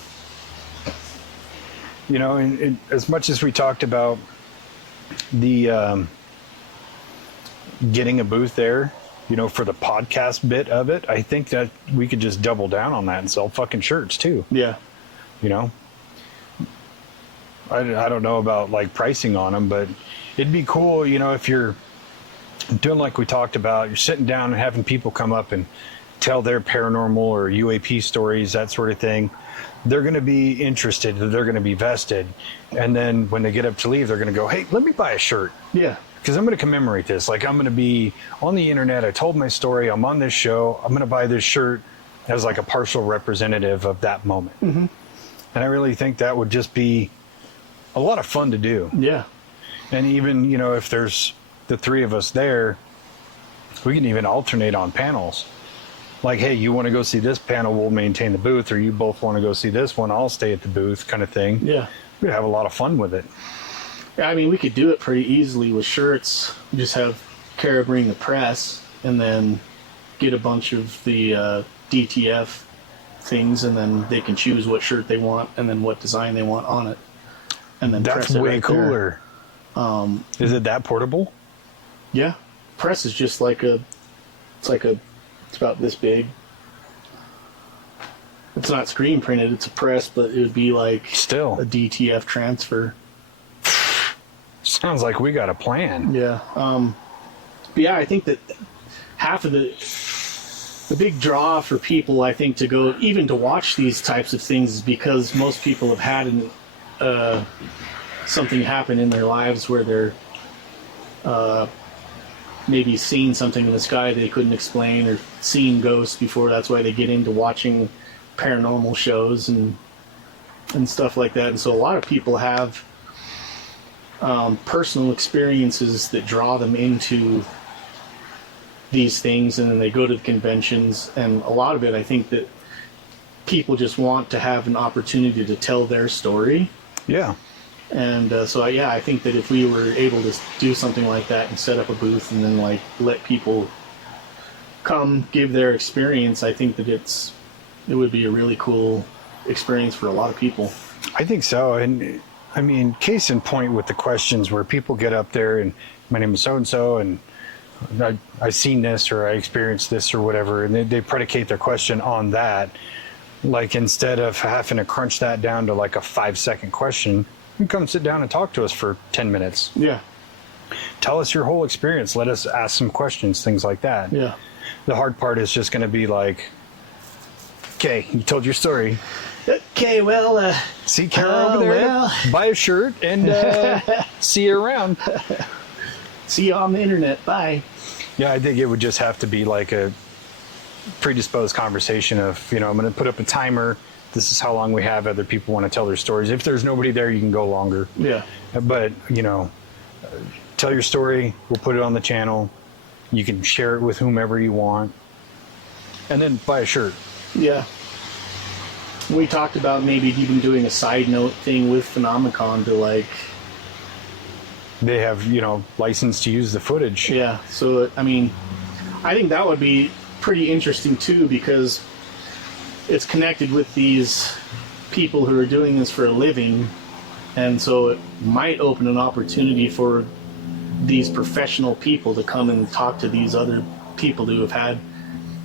And as much as we talked about the getting a booth there, for the podcast bit of it, I think that we could just double down on that and sell fucking shirts too. Yeah. I don't know about like pricing on them, but it'd be cool, if you're doing like we talked about, you're sitting down and having people come up and tell their paranormal or UAP stories, that sort of thing. They're going to be interested, they're going to be vested, and then when they get up to leave, they're going to go, hey, let me buy a shirt. Yeah. Because I'm going to commemorate this. Like, I'm going to be on the internet, I told my story, I'm on this show, I'm going to buy this shirt as like a partial representative of that moment. Mm-hmm. And I really think that would just be a lot of fun to do. Yeah. And even, if there's the three of us there, we can even alternate on panels. Like, hey, you want to go see this panel, we'll maintain the booth, or you both want to go see this one, I'll stay at the booth, kind of thing. Yeah. We'd have a lot of fun with it. Yeah, I mean, we could do it pretty easily with shirts. Just have Kara bring the press, and then get a bunch of the DTF things, and then they can choose what shirt they want and then what design they want on it. And then that's press it way right cooler. Is it that portable? Yeah. Press is just like it's about this big. It's not screen printed, it's a press, but it would be like still a DTF transfer. Sounds like we got a plan. Yeah. But yeah, I think that half of the big draw for people, I think, to go even to watch these types of things is because most people have had something happen in their lives where they're maybe seen something in the sky they couldn't explain, or seen ghosts before. That's why they get into watching paranormal shows and stuff like that. And so a lot of people have personal experiences that draw them into these things, and then they go to the conventions, and a lot of it, I think that people just want to have an opportunity to tell their story. Yeah. And I think that if we were able to do something like that and set up a booth and then like let people come give their experience, I think that it would be a really cool experience for a lot of people. I think so. And I mean, case in point with the questions where people get up there and my name is so-and-so and I've seen this or I experienced this or whatever, and they predicate their question on that. Like, instead of having to crunch that down to like a 5-second question, you come sit down and talk to us for 10 minutes. Yeah. Tell us your whole experience. Let us ask some questions, things like that. Yeah. The hard part is just going to be like Okay, you told your story. Okay, well, See Kara over there? well. Buy a shirt and see you around. see you on the internet. Bye. Yeah, I think it would just have to be like a predisposed conversation of, I'm going to put up a timer. This is how long we have. Other people want to tell their stories. If there's nobody there, you can go longer. Yeah. But, tell your story. We'll put it on the channel. You can share it with whomever you want. And then buy a shirt. Yeah. We talked about maybe even doing a side note thing with Phenomecon to like... They have, license to use the footage. Yeah, so, I mean, I think that would be pretty interesting too, because it's connected with these people who are doing this for a living, and so it might open an opportunity for these professional people to come and talk to these other people who have had,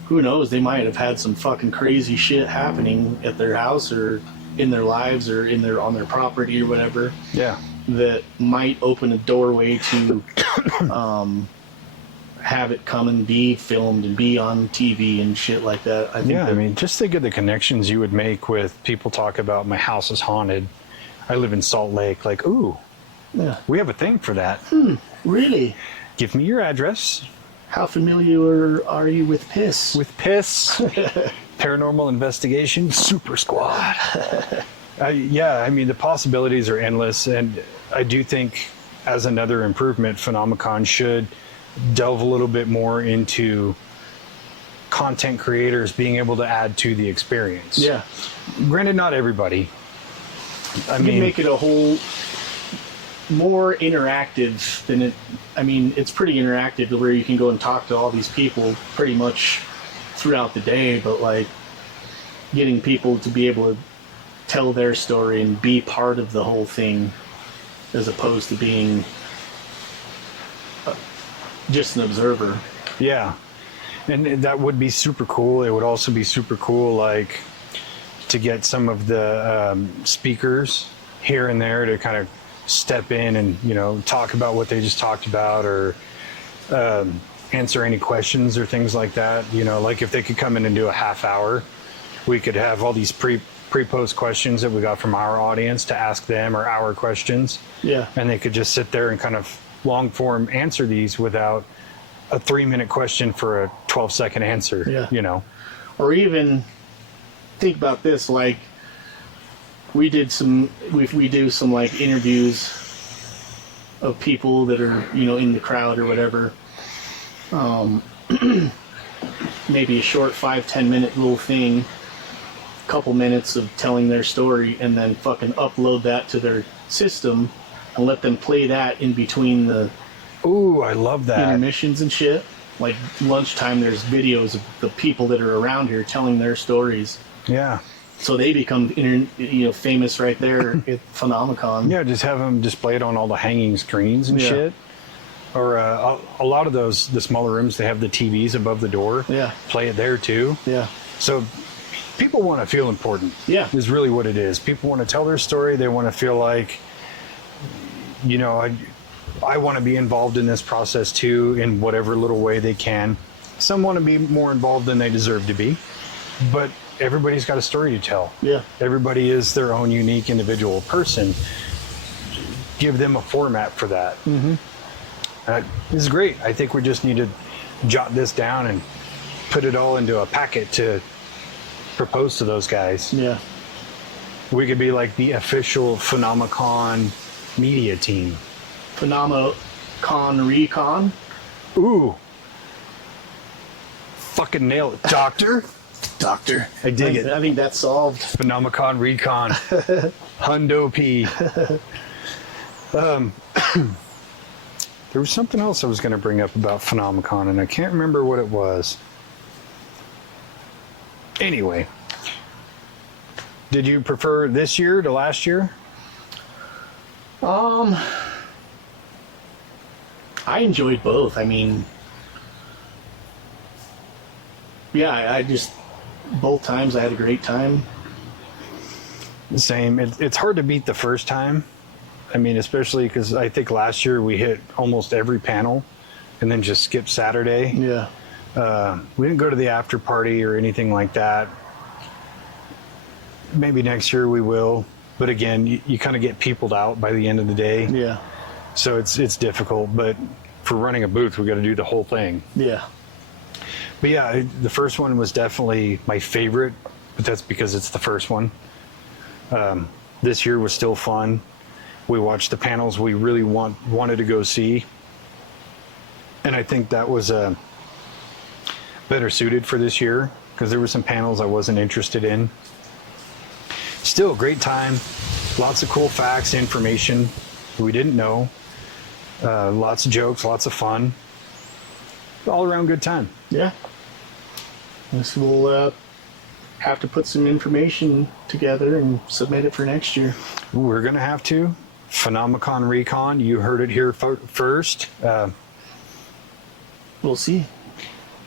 who knows, they might have had some fucking crazy shit happening at their house or in their lives or on their property or whatever. Yeah. That might open a doorway to have it come and be filmed and be on TV and shit like that. I think just think of the connections you would make with people talk about my house is haunted. I live in Salt Lake. Like, ooh, yeah, we have a thing for that. Really? Give me your address. How familiar are you with piss? With piss, paranormal investigation, super squad. The possibilities are endless, and I do think as another improvement, Phenomecon should delve a little bit more into content creators being able to add to the experience. Yeah. Granted, not everybody. You can make it a whole more interactive than it. I mean, it's pretty interactive to where you can go and talk to all these people pretty much throughout the day, but like getting people to be able to tell their story and be part of the whole thing as opposed to being just an observer. Yeah. And that would be super cool. It would also be super cool, like, to get some of the speakers here and there to kind of step in and, talk about what they just talked about, or answer any questions or things like that. Like if they could come in and do a half hour, we could have all these pre-post questions that we got from our audience to ask them, or our questions. Yeah. And they could just sit there and kind of long form answer these without a 3-minute question for a 12-second answer. Yeah. Or even think about this, like we do some like interviews of people that are, in the crowd or whatever. Maybe a short 5-10 minute little thing, couple minutes of telling their story, and then fucking upload that to their system and let them play that in between the I love that. intermissions and shit. Like lunchtime, there's videos of the people that are around here telling their stories. Yeah. So they become famous right there at Phenomecon. Yeah, just have them display it on all the hanging screens and shit. Or a lot of the smaller rooms, they have the TVs above the door. Yeah. Play it there too. Yeah. So people want to feel important. Yeah. Is really what it is. People want to tell their story. They want to feel like, I want to be involved in this process too, in whatever little way they can. Some want to be more involved than they deserve to be, but everybody's got a story to tell. Yeah. Everybody is their own unique individual person. Give them a format for that. Mm-hmm. This is great. I think we just need to jot this down and put it all into a packet to propose to those guys. Yeah. We could be like the official Phenomecon media team. Phenomecon Recon. Ooh. Fucking nail it. Doctor? Doctor. I dig it. I think that's solved. Phenomecon Recon. Hundo P. There was something else I was going to bring up about Phenomecon, and I can't remember what it was. Anyway. Did you prefer this year to last year? I enjoyed both. I mean, yeah, I just, both times I had a great time. Same. It's hard to beat the first time. I mean, especially because I think last year we hit almost every panel and then just skipped Saturday. Yeah. We didn't go to the after party or anything like that. maybe next year we will. But again, you kind of get peopled out by the end of the day. Yeah. So it's difficult. But for running a booth, we got to do the whole thing. Yeah. But yeah, the first one was definitely my favorite, but that's because it's the first one. This year was still fun. We watched the panels we really wanted to go see. And I think that was better suited for this year because there were some panels I wasn't interested in. Still a great time. Lots of cool facts, information we didn't know. Lots of jokes, lots of fun. All around good time. Yeah. Guess we'll have to put some information together and submit it for next year. We're going to have to. Phenomecon Recon, you heard it here first. We'll see.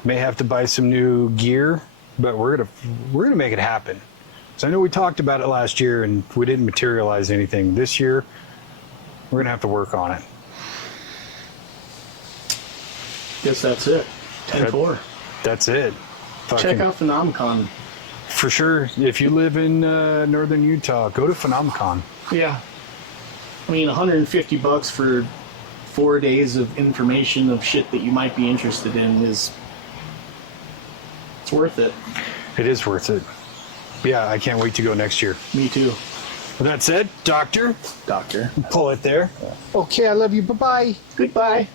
May have to buy some new gear, but we're gonna make it happen. So I know we talked about it last year and we didn't materialize anything. This year, we're gonna have to work on it. Guess that's it. 10-4. That's it. Check out Phenomecon. For sure. If you live in northern Utah, go to Phenomecon. Yeah. I mean, $150 for 4 days of information of shit that you might be interested in it's worth it. It is worth it. Yeah, I can't wait to go next year. Me too. Well, that's it, Doctor. Doctor. Pull it there. Okay, I love you. Bye-bye. Goodbye.